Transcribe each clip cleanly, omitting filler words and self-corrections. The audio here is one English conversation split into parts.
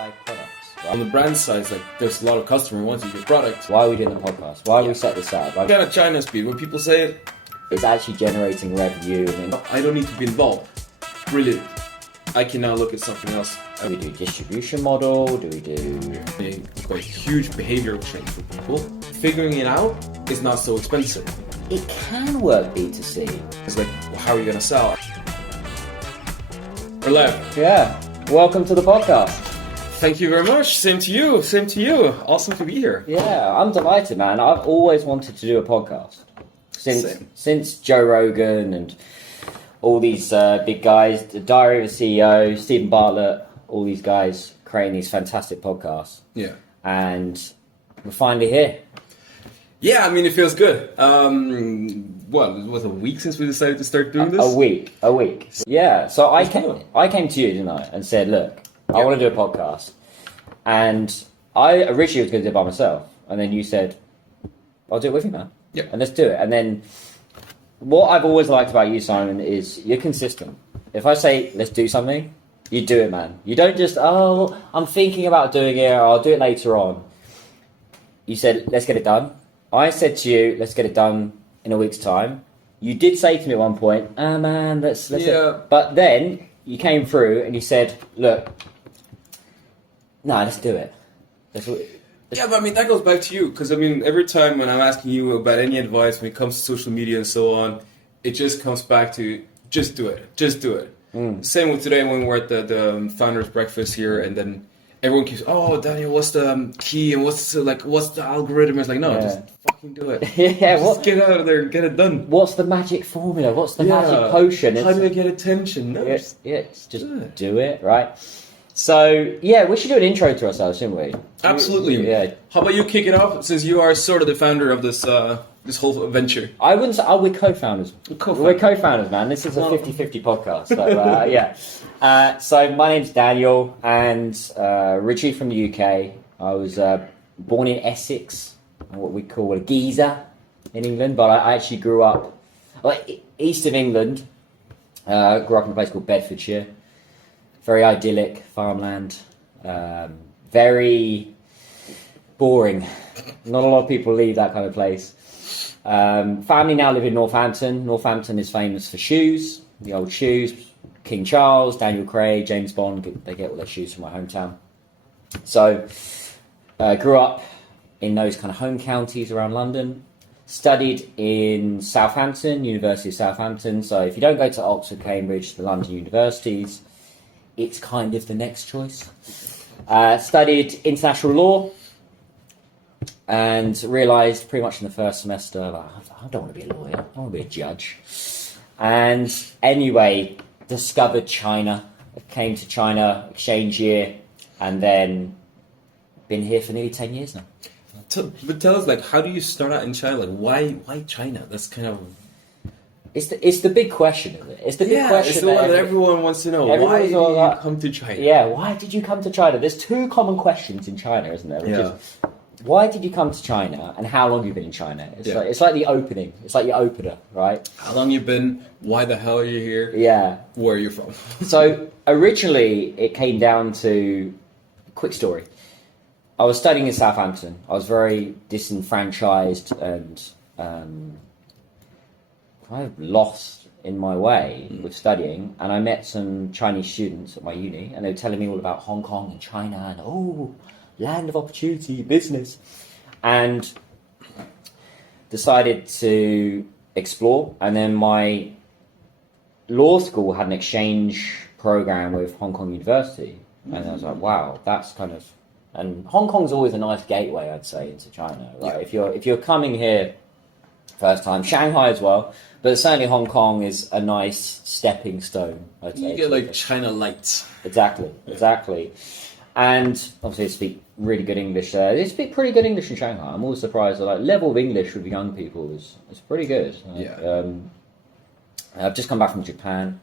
buy products. Right? On the brand side, it's like there's a lot of customer wants your product. Why are we doing the podcast? Why have we set this up? Kind of China speed. When people say it, it's actually generating revenue. I don't need to be involved. Brilliant. I can now look at something else. Do we do distribution model? Do we do a huge behavioral change for people? Figuring it out is not so expensive. It can work B2C. It's like, well, how are you gonna sell? We're live. Yeah. Welcome to the podcast. Thank you very much. Same to you. Same to you. Awesome to be here. Yeah, I'm delighted, man. I've always wanted to do a podcast since Joe Rogan and all these big guys, the Diary of a CEO, Stephen Bartlett, all these guys creating these fantastic podcasts. Yeah. And we're finally here. Yeah, I mean, it feels good. What, it was a week since we decided to start doing this? A week. Yeah, so I came to you, didn't I, and said, look, I want to do a podcast. And I originally was going to do it by myself. And then you said, I'll do it with you, man. Yeah. And let's do it. And then what I've always liked about you, Simon, is you're consistent. If I say, let's do something, you do it, man. You don't just, I'm thinking about doing it, or I'll do it later on. You said, let's get it done. I said to you, let's get it done in a week's time. You did say to me at one point, man, let's But then you came through and you said, look, no, let's do it. Yeah, but I mean, that goes back to you. Because, I mean, every time when I'm asking you about any advice when it comes to social media and so on, it just comes back to just do it. Just do it. Same with today when we're at the founders breakfast here, and then everyone keeps, Daniel, what's the key and what's the algorithm? It's like, no, just fucking do it. Just get out of there and get it done. What's the magic formula? What's the magic potion? How do I get attention? No, just do it, right? So, yeah, we should do an intro to ourselves, shouldn't we? Absolutely. Yeah. How about you kick it off, since you are sort of the founder of this this whole venture? I wouldn't say, we're co-founders. We're co-founders, man. This is a 50-50 podcast. So, yeah. So, my name's Daniel, and originally from the UK. I was born in Essex, what we call a geezer in England, but I actually grew up east of England. Grew up in a place called Bedfordshire. Very idyllic farmland, very boring. Not a lot of people leave that kind of place. Family now live in Northampton. Northampton is famous for shoes, the old shoes. King Charles, Daniel Craig, James Bond, they get all their shoes from my hometown. So, grew up in those kind of home counties around London. Studied in Southampton, University of Southampton. So if you don't go to Oxford, Cambridge, the London universities, it's kind of the next choice. Studied international law and realised pretty much in the first semester, I don't want to be a lawyer, I want to be a judge. And anyway, discovered China, came to China, exchange year, and then been here for nearly 10 years now. But tell us, how do you start out in China? Why China? That's kind of... It's the big question, isn't it? It's the big question. It's the one that everyone wants to know. Why did you come to China? Yeah, why did you come to China? There's two common questions in China, isn't there? Which is, why did you come to China, and how long have you been in China? It's like the opening. It's like your opener, right? How long you been? Why the hell are you here? Yeah. Where are you from? So originally, it came down to a quick story. I was studying in Southampton. I was very disenfranchised and kind of lost in my way with studying, and I met some Chinese students at my uni, and they were telling me all about Hong Kong and China and land of opportunity, business, and decided to explore. And then my law school had an exchange program with Hong Kong University, and I was like, wow, that's kind of... And Hong Kong's always a nice gateway, I'd say, into China, right? Yeah. If you're coming here first time, Shanghai as well, but certainly Hong Kong is a nice stepping stone, I'd say. You get China lights. Exactly. And obviously they speak really good English there. They speak pretty good English in Shanghai. I'm always surprised that level of English with young people is pretty good. I've just come back from Japan.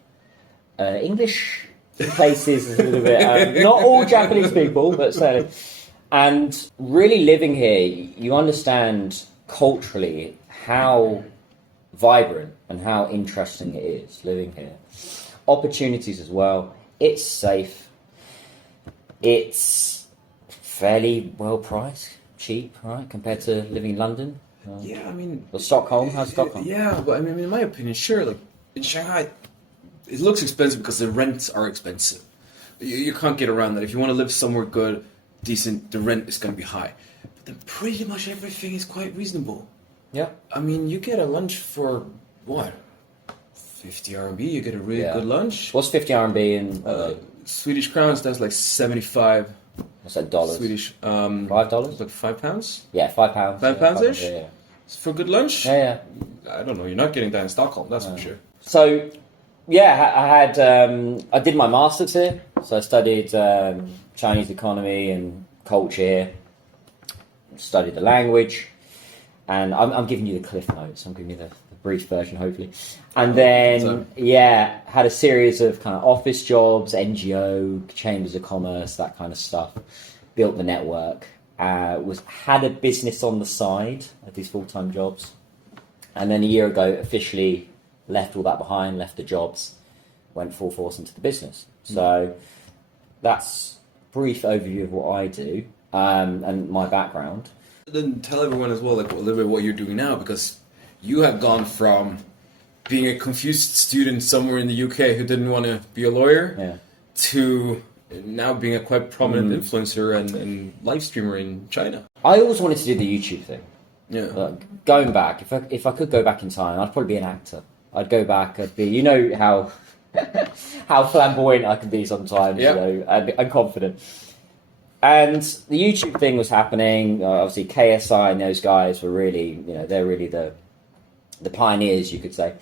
English places is a little bit, not all Japanese people, but certainly. And really living here, you understand culturally how vibrant and how interesting it is living here. Opportunities as well. It's safe. It's fairly well priced, cheap, right, compared to living in London. Yeah, I mean... Or Stockholm, how's Stockholm? Yeah, but I mean, in my opinion, sure, like, in Shanghai, it looks expensive because the rents are expensive. You can't get around that. If you want to live somewhere good, decent, the rent is going to be high. But then pretty much everything is quite reasonable. Yeah. I mean, you get a lunch for, what, 50 RMB? You get a really good lunch. What's 50 RMB in... Swedish crowns, that's like 75... What's that, dollars? Swedish. $5? Like £5? Yeah, £5. £5-ish? Yeah. For good lunch? Yeah. I don't know, you're not getting that in Stockholm, that's for sure. So, yeah, I did my master's here. So I studied Chinese economy and culture here. Studied the language. And I'm giving you the cliff notes. I'm giving you the brief version, hopefully. And then, had a series of kind of office jobs, NGO, chambers of commerce, that kind of stuff. Built the network. Had a business on the side of these full-time jobs. And then a year ago, officially left all that behind, left the jobs, went full force into the business. So that's a brief overview of what I do and my background. Then tell everyone as well, like, a little bit what you're doing now, because you have gone from being a confused student somewhere in the UK who didn't want to be a lawyer to now being a quite prominent influencer and live streamer in China. I always wanted to do the YouTube thing. Yeah. Going back, if I could go back in time, I'd probably be an actor. I'd go back. I'd be, you know how how flamboyant I can be sometimes. Yeah. You know, and confident. And the YouTube thing was happening. Obviously, KSI and those guys were really, you know, they're really the pioneers, you could say.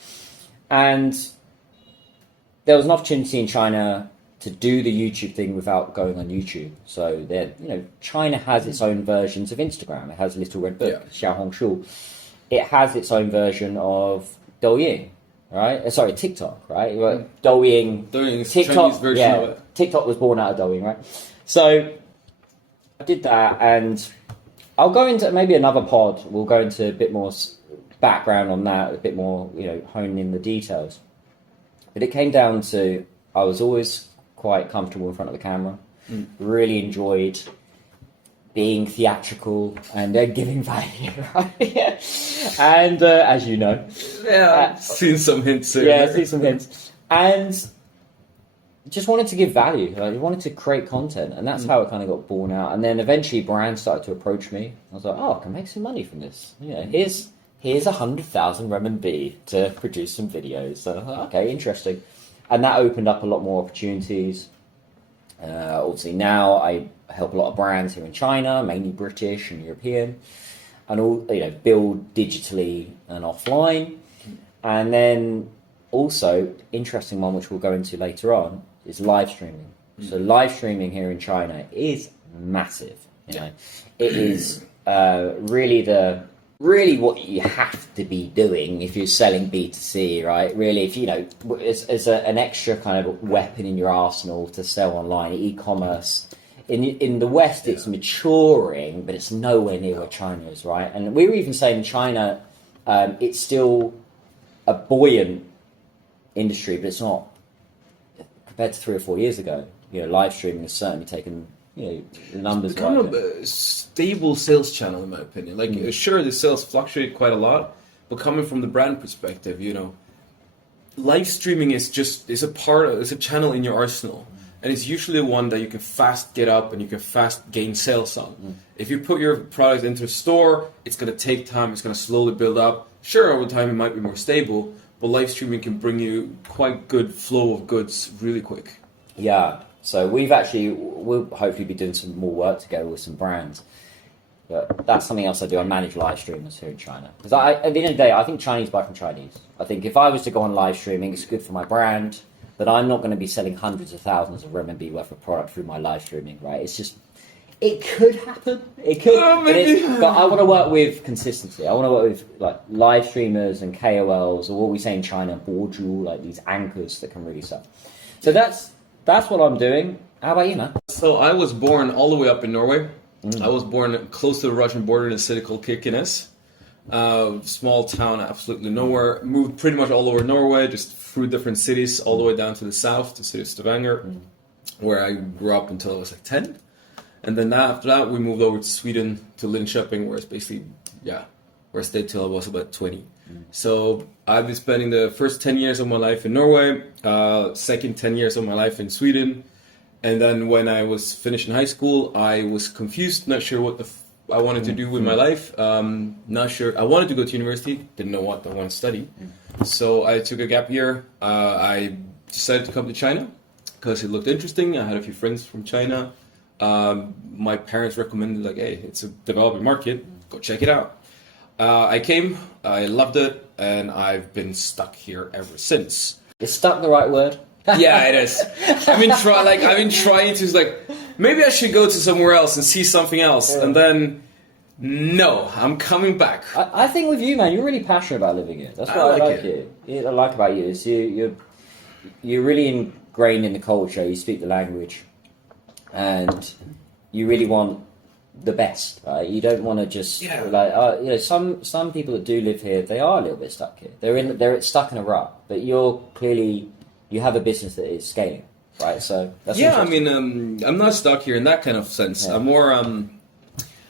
And there was an opportunity in China to do the YouTube thing without going on YouTube. So China has its own versions of Instagram. It has Little Red Book, Xiaohongshu. It has its own version of Douyin, right? Sorry, TikTok, right? Douyin is TikTok, Chinese version of it. TikTok was born out of Douyin, right? So I did that, and I'll go into maybe another pod. We'll go into a bit more background on that, a bit more, honing in the details. But it came down to, I was always quite comfortable in front of the camera. Really enjoyed being theatrical and giving value, right? And as you know, I've seen some hints. Seen some hints, and just wanted to give value. I wanted to create content, and that's how it kind of got born out. And then eventually, brands started to approach me. I was like, I can make some money from this. Here's 100,000 renminbi to produce some videos. So okay, interesting. And that opened up a lot more opportunities. Obviously now I help a lot of brands here in China, mainly British and European, and all build digitally and offline. And then also interesting one, which we'll go into later on, is live streaming. So live streaming here in China is massive. It is really what you have to be doing if you're selling B2C, right? Really, if it's an extra kind of weapon in your arsenal to sell online, e-commerce. In the West, it's maturing, but it's nowhere near where China is, right? And we were even saying China, it's still a buoyant industry, but it's not compared to 3 or 4 years ago. Live streaming has certainly taken the numbers. It's become a stable sales channel, in my opinion. Like, sure, the sales fluctuate quite a lot, but coming from the brand perspective, live streaming is a channel in your arsenal, and it's usually one that you can fast get up and you can fast gain sales on. If you put your product into a store, it's going to take time. It's going to slowly build up. Sure, over time it might be more stable, but live streaming can bring you quite good flow of goods really quick. Yeah. So we'll hopefully be doing some more work together with some brands. But that's something else I do. I manage live streamers here in China. Because at the end of the day, I think Chinese buy from Chinese. I think if I was to go on live streaming, it's good for my brand, but I'm not going to be selling hundreds of thousands of renminbi worth of product through my live streaming, right? It's just, it could happen. It could. But I want to work with consistency. I want to work with live streamers and KOLs, or what we say in China, borju, these anchors that can really sell. So that's what I'm doing. How about you, man? So I was born all the way up in Norway. I was born close to the Russian border in a city called Kirkenes. Small town, absolutely nowhere. Moved pretty much all over Norway, just through different cities, all the way down to the south, the city of Stavanger. where I grew up until I was like 10. And then after that, we moved over to Sweden, to Linköping, where it's basically, where I stayed till I was about 20. So I've been spending the first 10 years of my life in Norway, second 10 years of my life in Sweden. And then when I was finishing high school, I was confused, not sure what I wanted to do with my life. Not sure. I wanted to go to university, didn't know what I wanted to study. So I took a gap year. I decided to come to China because it looked interesting. I had a few friends from China. My parents recommended, like, hey, it's a developing market, go check it out. I came, I loved it, and I've been stuck here ever since. Is stuck the right word? Yeah, it is. I've been trying to, like, maybe I should go to somewhere else and see something else, and then no, I'm coming back. I think with you, man, you're really passionate about living here. That's what I like about you. Is you're really ingrained in the culture. You speak the language, and you really want the best, right? You don't want to just some people that do live here, they are a little bit stuck here. They're stuck in a rut, but you have a business that is scaling, right? So that's I mean, I'm not stuck here in that kind of sense. I'm more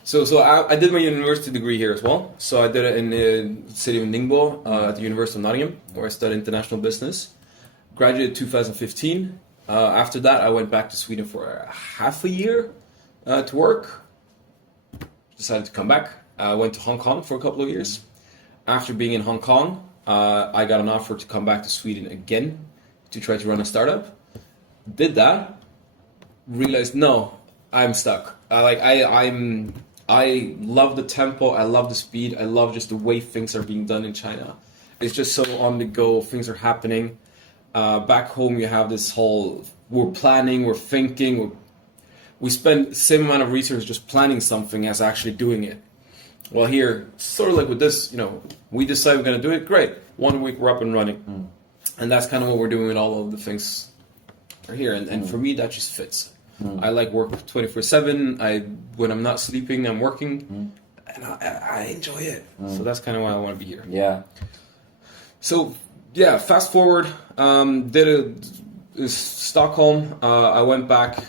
so I did my university degree here as well. So I did it in the city of Ningbo at the University of Nottingham, where I studied international business. Graduated 2015. After that, I went back to Sweden for half a year to work. Decided to come back. I went to Hong Kong for a couple of years. After being in Hong Kong, I got an offer to come back to Sweden again to try to run a startup. Did that. Realized, no, I'm stuck. I love the tempo. I love the speed. I love just the way things are being done in China. It's just so on the go. Things are happening. Back home, you have this whole, we're planning, we're thinking, we spend the same amount of research just planning something as actually doing it. Well, here, sort of like with this, we decide we're going to do it, great. 1 week, we're up and running. And that's kind of what we're doing with all of the things right here. And for me, that just fits. I like work 24/7. When I'm not sleeping, I'm working. And I enjoy it. So that's kind of why I want to be here. Yeah. So, fast forward. Did Stockholm. I went back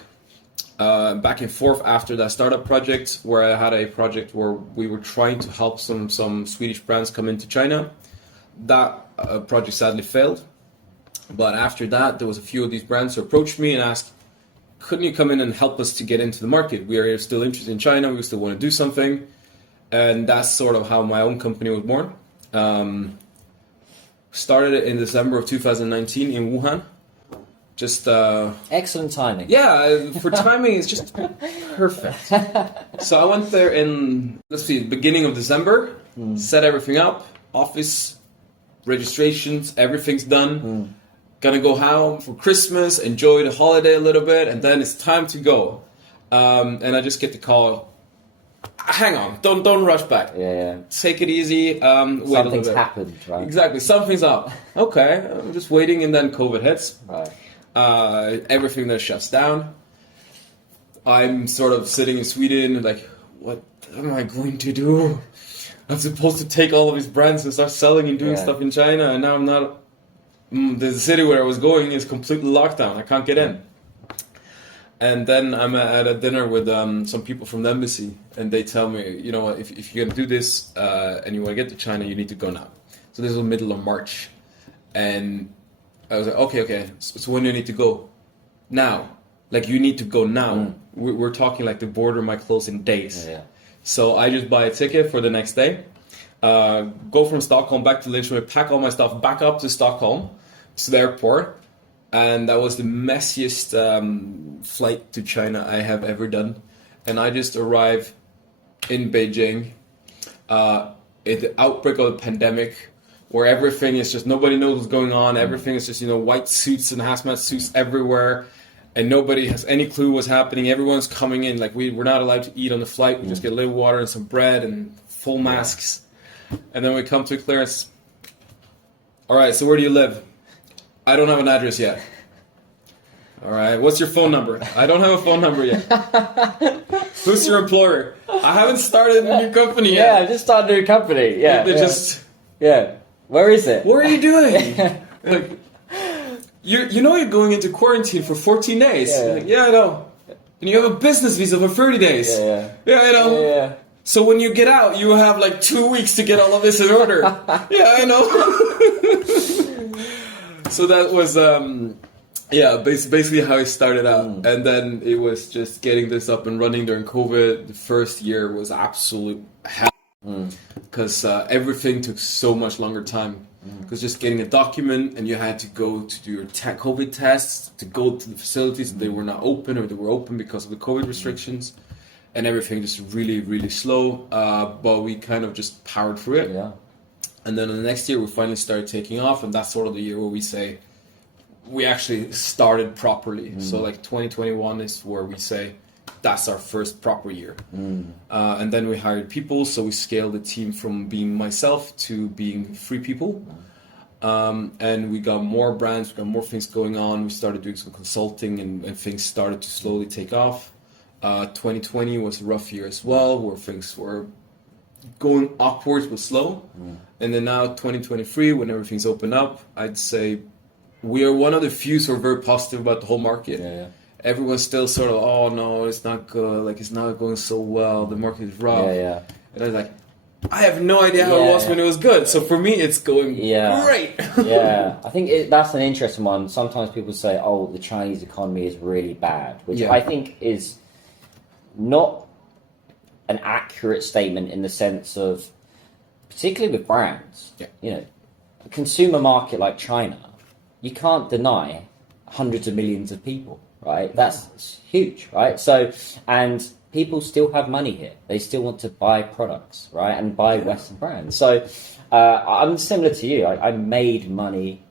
and forth after that startup project, where I had a project where we were trying to help some Swedish brands come into China. That project sadly failed. But after that, there was a few of these brands who approached me and asked, couldn't you come in and help us to get into the market? We are still interested in China. We still want to do something. And that's sort of how my own company was born. Started it in December of 2019 in Wuhan. Just excellent timing. Yeah, for timing, it's just perfect. So I went there in, beginning of December, set everything up, office, registrations, everything's done. Gonna go home for Christmas, enjoy the holiday a little bit, and then it's time to go. And I just get the call, hang on, don't rush back. Yeah. Take it easy. Wait Something's happened, right? Exactly, something's up. Okay, I'm just waiting, and then COVID hits. Right. Everything that shuts down. I'm sort of sitting in Sweden, like, what am I going to do? I'm supposed to take all of these brands and start selling and doing stuff in China, and now I'm not. The city where I was going is completely locked down. I can't get in. And then I'm at a dinner with some people from the embassy, and they tell me, if you're going to do this and you want to get to China, you need to go now. So this was the middle of March. And I was like, okay. So when do you need to go? Now. Like, you need to go now. We're talking like the border might close in days. Yeah. So I just buy a ticket for the next day. Go from Stockholm back to Linköping, pack all my stuff back up to Stockholm, to the airport. And that was the messiest flight to China I have ever done. And I just arrived in Beijing at the outbreak of the pandemic, where everything is just, nobody knows what's going on. Everything is just, white suits and hazmat suits everywhere. And nobody has any clue what's happening. Everyone's coming in. Like, we're not allowed to eat on the flight. We just get a little water and some bread and full masks. And then we come to clearance. All right, so where do you live? I don't have an address yet. All right, what's your phone number? I don't have a phone number yet. Who's your employer? I haven't started a new company yet. Yeah, I just started a new company. Yeah. Just... Yeah. Where is it? What are you doing? Like, you're going into quarantine for 14 days. Yeah. Like, yeah, I know. And you have a business visa for 30 days. Yeah. Yeah, I know. Yeah. So when you get out, you have like 2 weeks to get all of this in order. Yeah, I know. So that was, basically how it started out. And then it was just getting this up and running during COVID. The first year was absolute hell. Because everything took so much longer time. Because just getting a document, and you had to go to do your COVID tests, to go to the facilities, and they were not open, or they were open because of the COVID restrictions. And everything just really, really slow. But we kind of just powered through it. Yeah. And then the next year we finally started taking off, and that's sort of the year where we say we actually started properly. So like 2021 is where we say that's our first proper year. And then we hired people, so we scaled the team from being myself to being 3 people. And we got more brands, we got more things going on. We started doing some consulting, and things started to slowly take off. 2020 was a rough year as well, where things were going upwards but slow. And then now 2023, when everything's opened up, I'd say we are one of the few who are very positive about the whole market. Yeah. Everyone's still sort of, oh no, it's not good, like it's not going so well, the market is rough. Yeah. And I was like, I have no idea how it was when it was good. So for me, it's going great. Yeah, I think that's an interesting one. Sometimes people say, oh, the Chinese economy is really bad, which I think is not an accurate statement in the sense of, particularly with brands, you know, a consumer market like China, you can't deny hundreds of millions of people, right? That's huge, right? So, and people still have money here. They still want to buy products, right? And buy Western brands. So I'm similar to you. I made money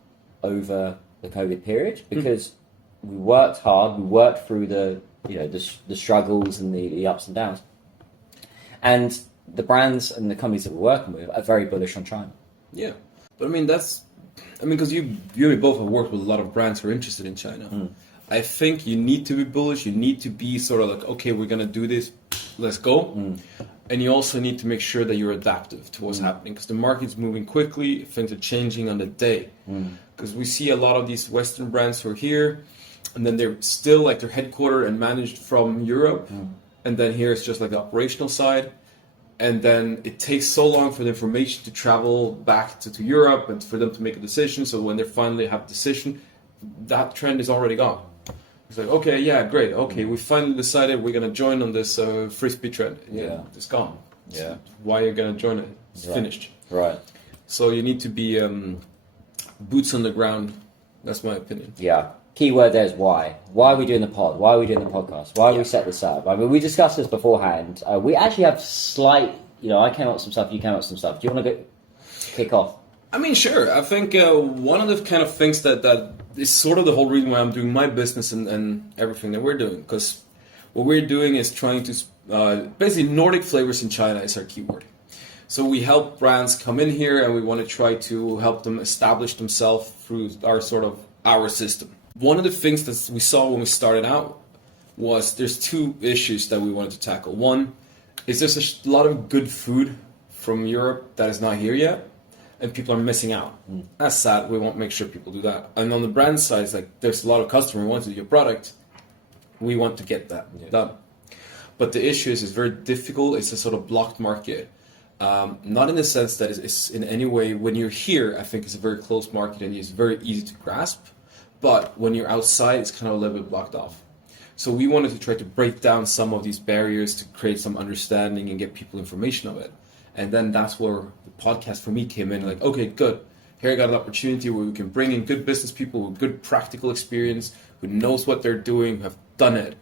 over the COVID period because we worked hard. We worked through the struggles and the ups and downs. And the brands and the companies that we're working with are very bullish on China. Yeah. But I mean, because you and me both have worked with a lot of brands who are interested in China. I think you need to be bullish. You need to be sort of like, okay, we're going to do this. Let's go. And you also need to make sure that you're adaptive to what's happening, because the market's moving quickly. Things are changing on the day. Because we see a lot of these Western brands who are here, and then they're still like they're headquartered and managed from Europe. And then here it's just like the operational side. And then it takes so long for the information to travel back to Europe and for them to make a decision. So when they finally have a decision, that trend is already gone. It's like, okay, yeah, great. Okay, we finally decided we're going to join on this frisbee trend. Yeah, it's gone. Yeah. Why are you going to join it? It's finished. Right. So you need to be boots on the ground. That's my opinion. Yeah. Keyword there is why. Why are we doing the pod? Why are we doing the podcast? Why we set this up? I mean, we discussed this beforehand. We actually have slight, I came up with some stuff, you came up with some stuff. Do you want to kick off? I mean, sure. I think one of the kind of things that is sort of the whole reason why I'm doing my business and everything that we're doing. Because what we're doing is trying to, basically Nordic flavors in China is our keyword. So we help brands come in here and we want to try to help them establish themselves through our system. One of the things that we saw when we started out was there's 2 issues that we wanted to tackle. One is there's a lot of good food from Europe that is not here yet, and people are missing out. That's sad. We want to make sure people do that. And on the brand side, it's like there's a lot of customers who want to do your product. We want to get that done. But the issue is it's very difficult. It's a sort of blocked market. Not in the sense that it's in any way, when you're here, I think it's a very closed market and it's very easy to grasp. But when you're outside, it's kind of a little bit blocked off. So we wanted to try to break down some of these barriers to create some understanding and get people information of it. And then that's where the podcast for me came in. Like, okay, good. Here I got an opportunity where we can bring in good business people with good practical experience, who knows what they're doing, who have done it.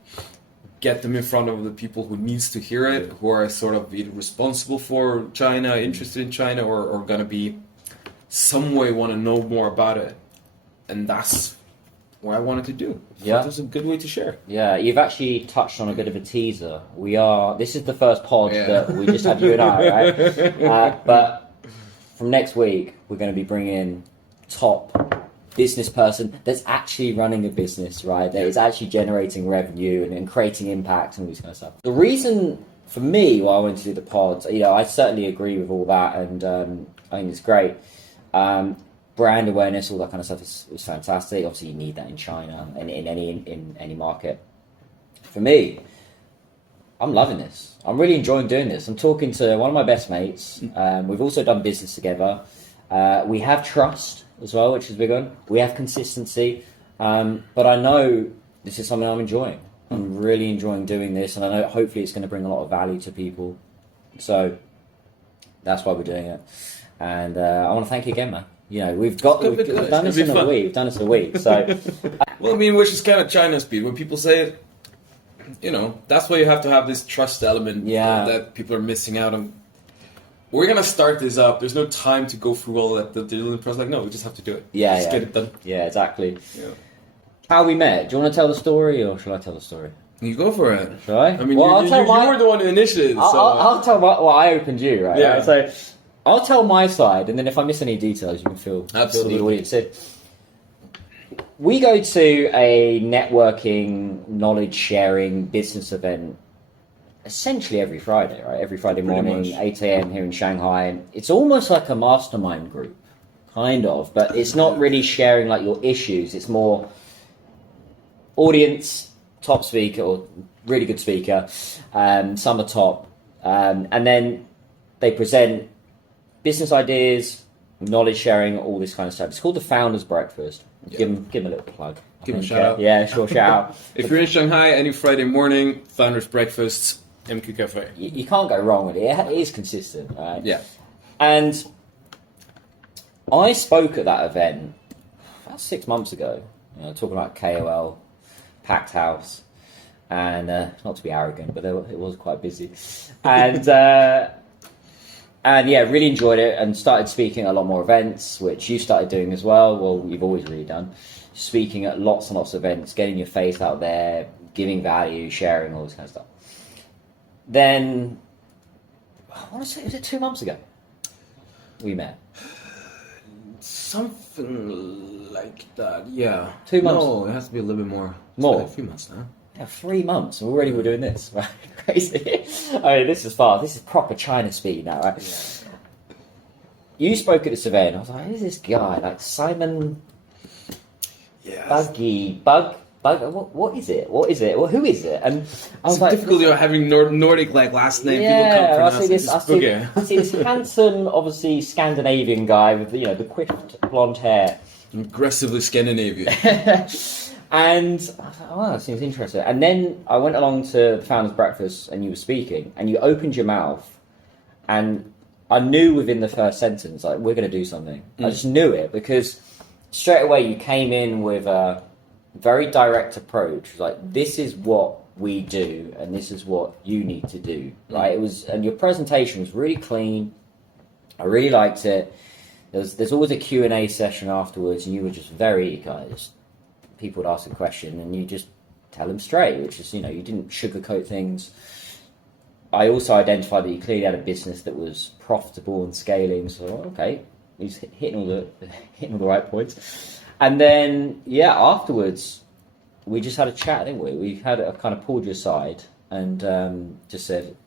Get them in front of the people who needs to hear it, who are sort of either responsible for China, interested in China, or going to be some way want to know more about it. And that's what I wanted to do. Yeah. It was a good way to share. Yeah, you've actually touched on a bit of a teaser. This is the first pod that we just have you and I, right? But from next week, we're going to be bringing in top business person that's actually running a business, right? That is actually generating revenue and creating impact and all this kind of stuff. The reason for me why I wanted to do the pod, I certainly agree with all that, and I think it's great. brand awareness, all that kind of stuff is fantastic. Obviously, you need that in China and in any market. For me, I'm loving this. I'm really enjoying doing this. I'm talking to one of my best mates. We've also done business together. We have trust as well, which is a big one. We have consistency. But I know this is something I'm enjoying. I'm really enjoying doing this, and I know hopefully it's going to bring a lot of value to people. So that's why we're doing it. And I want to thank you again, man. You know, we've done this in a week. We've done this in a week. So, well, I mean, which is kind of China speed. When people say it, you know, that's why you have to have this trust element that people are missing out on. We're gonna start this up. There's no time to go through all that. The diligent process. Like, no, we just have to do it. Just get it done. Yeah, exactly. Yeah. How we met? Do you want to tell the story, or shall I tell the story? You go for it. Shall I? I mean, you were the one who initiated. I'll tell I opened you, right? Yeah. So I'll tell my side, and then if I miss any details, you can feel the audience in. We go to a networking, knowledge sharing, business event essentially every Friday, right? Every Friday morning, 8 a.m. here in Shanghai. And it's almost like a mastermind group, kind of, but it's not really sharing like your issues. It's more audience, top speaker or really good speaker, some are top, and then they present business ideas, knowledge sharing, all this kind of stuff. It's called the Founders Breakfast. Give them a little plug. Give them a shout out. Yeah, sure, shout out. If you're in Shanghai any Friday morning, Founders Breakfast, MQ Cafe. You can't go wrong with it. It is consistent, right? Yeah. And I spoke at that event about 6 months ago, talking about KOL, packed house, and not to be arrogant, but it was quite busy. And yeah, really enjoyed it and started speaking at a lot more events, which you started doing as well. Well, you've always really done. Speaking at lots and lots of events, getting your face out there, giving value, sharing, all this kind of stuff. Then, I want to say, was it 2 months ago we met? Something like that, yeah. 2 months? No, it has to be a little bit more. More? Like a few months now. Yeah, 3 months. Already we're doing this, right? Crazy. I mean, this is fast. This is proper China speed now, right? Yeah. You spoke at this event. I was like, who's this guy? Like Simon Bug. What is it? What is it? Well, who is it? And I was like, difficulty of having Nordic like last name. People can't pronounce I see this handsome, obviously Scandinavian guy with the quick blonde hair, aggressively Scandinavian. And I was like, oh, that seems interesting. And then I went along to the Founders Breakfast, and you were speaking, and you opened your mouth, and I knew within the first sentence, like, we're going to do something. I just knew it, because straight away you came in with a very direct approach. Like, this is what we do, and this is what you need to do, right? It was, and your presentation was really clean. I really liked it. There's always a Q&A session afterwards, and you were just very guys. People would ask a question, and you just tell them straight, which is, you didn't sugarcoat things. I also identified that you clearly had a business that was profitable and scaling. So okay, he's hitting all the right points. And then afterwards, we just had a chat, didn't we? We had kind of pulled you aside and just said,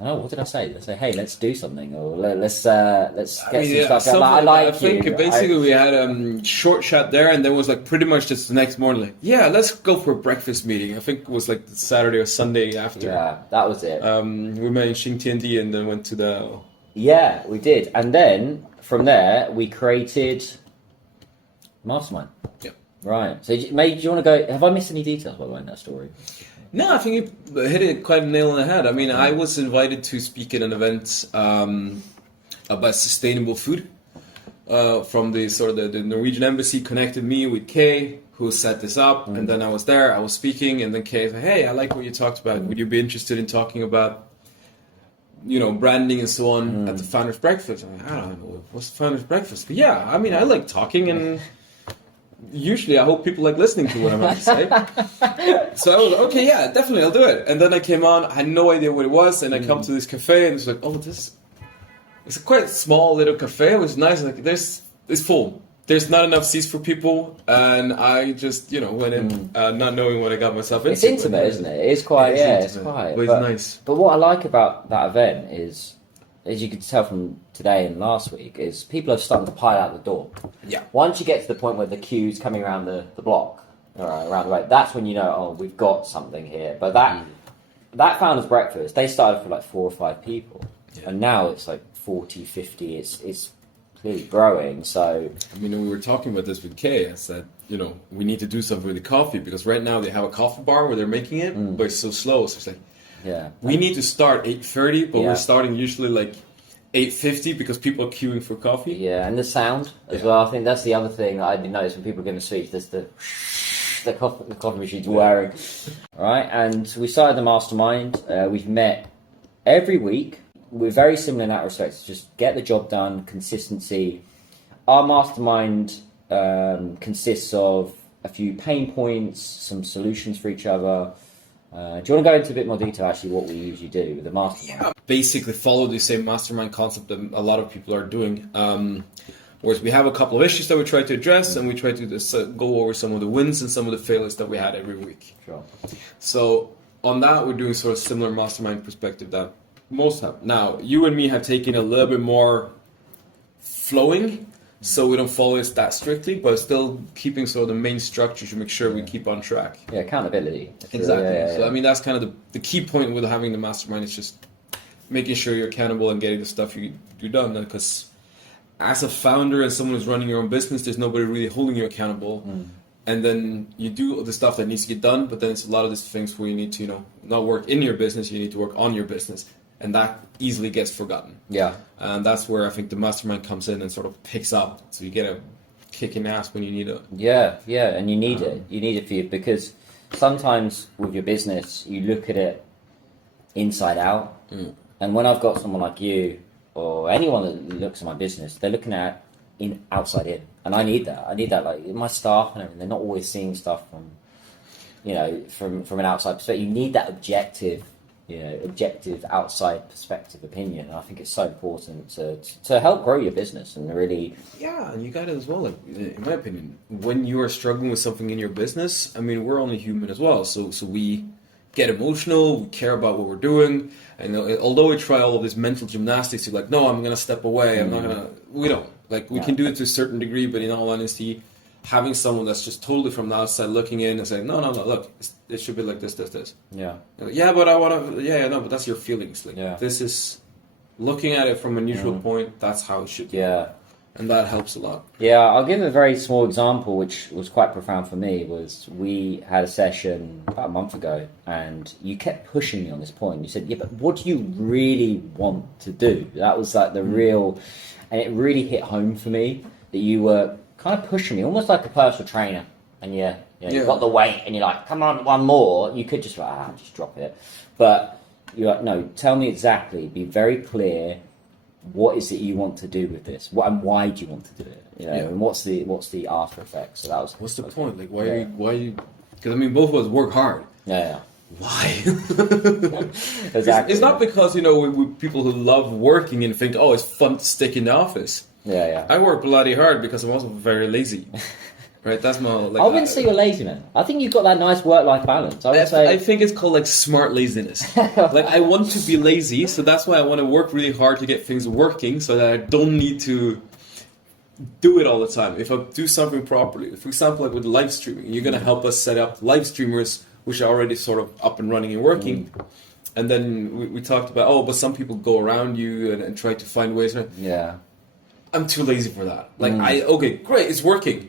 "Oh, what did I say?" I say, "Hey, let's do something, or let's get some stuff." I think basically we had a short chat there, and then it was like pretty much just the next morning, like, yeah, let's go for a breakfast meeting. I think it was like the Saturday or Sunday after. Yeah, that was it. We met in Xingtiandi and then went to the. Yeah, we did, and then from there we created Mastermind. Yeah. Right. So, mate, do you want to go? Have I missed any details by the way in that story? No, I think you hit it quite a nail on the head. I mean, I was invited to speak at an event about sustainable food from the Norwegian embassy connected me with Kay, who set this up, and then I was there, I was speaking, and then Kay said, "Hey, I like what you talked about. Would you be interested in talking about, branding and so on at the Founders Breakfast?" I'm like, I don't know, what's the Founders Breakfast? But yeah, I mean, I like talking, and usually I hope people like listening to what I'm about to say. So I was like, okay, yeah, definitely, I'll do it. And then I came on, I had no idea what it was, and I come to this cafe, and it's like, oh, it's a quite small little cafe. It was nice. Like, it's full. There's not enough seats for people, and I just, went in not knowing what I got myself into. It's intimate, isn't it? It's quite, it's quiet. But it's nice. But what I like about that event is as you could tell from today and last week, is people are starting to pile out the door. Yeah. Once you get to the point where the queue's coming around the block, around the way, that's when you know, oh, we've got something here. But that Founders Breakfast, they started for like 4 or 5 people. Yeah. And now it's like 40, 50. It's clearly growing. So I mean, we were talking about this with Kay. I said, we need to do something with the coffee, because right now they have a coffee bar where they're making it, but it's so slow. So it's like, we need to start 8:30, but we're starting usually like 8:50 because people are queuing for coffee. Yeah, and the sound as well. I think that's the other thing I did notice when people are giving a speech. There's the coffee machine's whirring. All right, and we started the Mastermind. We've met every week. We're very similar in that respect. It's just get the job done, consistency. Our Mastermind consists of a few pain points, some solutions for each other. Do you want to go into a bit more detail, actually, what we usually do with the Mastermind? Yeah, basically follow the same Mastermind concept that a lot of people are doing. Whereas we have a couple of issues that we try to address, and we try to just go over some of the wins and some of the failures that we had every week. Sure. So on that, we're doing sort of similar Mastermind perspective that most have. Now, you and me have taken a little bit more flowing, so we don't follow it that strictly, but still keeping sort of the main structure to make sure we keep on track. Yeah, accountability. Exactly. Yeah. So, I mean, that's kind of the key point with having the Mastermind is just making sure you're accountable and getting the stuff you done. Because as a founder and someone who's running your own business, there's nobody really holding you accountable. And then you do the stuff that needs to get done, but then it's a lot of these things where you need to, not work in your business, you need to work on your business. And that easily gets forgotten. Yeah. And that's where I think the Mastermind comes in and sort of picks up. So you get a kick in the ass when you need it. Yeah, and you need it. You need it for you, because sometimes with your business, you look at it inside out. And when I've got someone like you, or anyone that looks at my business, they're looking at outside in. And I need that. Like my staff and everything, they're not always seeing stuff from an outside perspective. You need that objective outside perspective opinion. And I think it's so important to help grow your business and really. Yeah, and you got it as well. Like, in my opinion, when you are struggling with something in your business, I mean, we're only human as well. So we get emotional, we care about what we're doing. And although we try all of this mental gymnastics, you're like, no, I'm going to step away. We don't. Like, we can do it to a certain degree, but in all honesty, having someone that's just totally from the outside looking in and saying, no, look, it should be like this. Yeah. Yeah, but I want to, no, but that's your feelings. Like, this is looking at it from a neutral point, that's how it should be. Yeah. And that helps a lot. Yeah, I'll give a very small example, which was quite profound for me, was we had a session about a month ago, and you kept pushing me on this point. You said, yeah, but what do you really want to do? That was like the real, and it really hit home for me that you were kind of pushing me, almost like a personal trainer. And you got the weight, and you're like, come on, one more. You could just just drop it. But you're like, no, tell me exactly, be very clear. What is it you want to do with this? And why do you want to do it? And what's the after effect? So that was. What's the point? Like, why are you? Because I mean, both of us work hard. Yeah. Why? Exactly. It's not because we people who love working and think, oh, it's fun to stick in the office. Yeah. I work bloody hard because I'm also very lazy. Right, that's my. I wouldn't say you're lazy, man. I think you've got that nice work-life balance. I think it's called like smart laziness. Like, I want to be lazy, so that's why I want to work really hard to get things working, so that I don't need to do it all the time. If I do something properly, for example, like with live streaming, you're gonna help us set up live streamers, which are already sort of up and running and working. And then we talked about, but some people go around you and try to find ways. Yeah. I'm too lazy for that. Like, okay, great, it's working.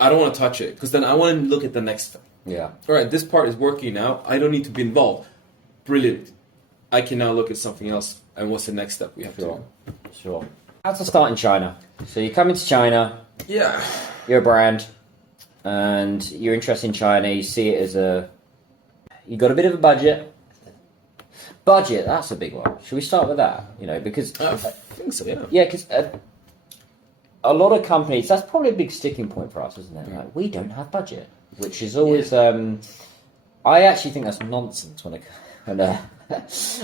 I don't want to touch it, because then I want to look at the next thing. Yeah. All right, this part is working now. I don't need to be involved. Brilliant. I can now look at something else. And what's the next step we have to do? Sure. How to start in China. So you come into China. Yeah. You're a brand, and you're interested in China. You see it as you got a bit of a budget. Budget, that's a big one. Should we start with that? Because I think so. Yeah. Yeah, because a lot of companies, that's probably a big sticking point for us, isn't it? Like, we don't have budget, which is always. I actually think that's nonsense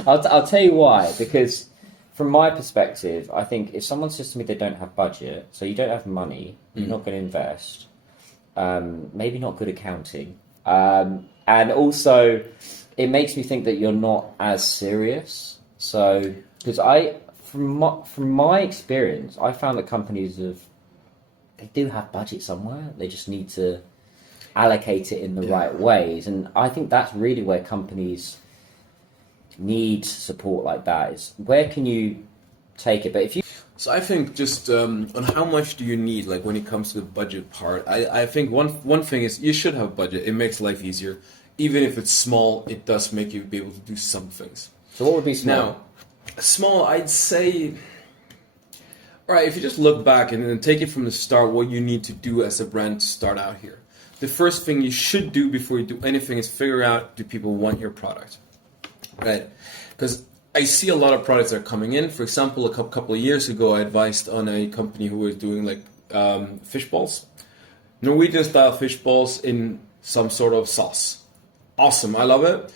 I'll tell you why. Because from my perspective, I think if someone says to me they don't have budget, so you don't have money, you're not going to invest. Maybe not good accounting, and also it makes me think that you're not as serious. So because from my experience, I found that companies they do have budget somewhere. They just need to allocate it in the right ways, and I think that's really where companies need support like that. Is where can you take it? But if you So I think just on how much do you need, like when it comes to the budget part, I think one thing is you should have budget. It makes life easier. Even if it's small, it does make you be able to do some things. So what would be small? Now, small, I'd say, all right, if you just look back and then take it from the start, what you need to do as a brand to start out here. The first thing you should do before you do anything is figure out, do people want your product? Right? Because I see a lot of products that are coming in. For example, a couple of years ago, I advised on a company who was doing like fish balls. Norwegian style fish balls in some sort of sauce. Awesome, I love it.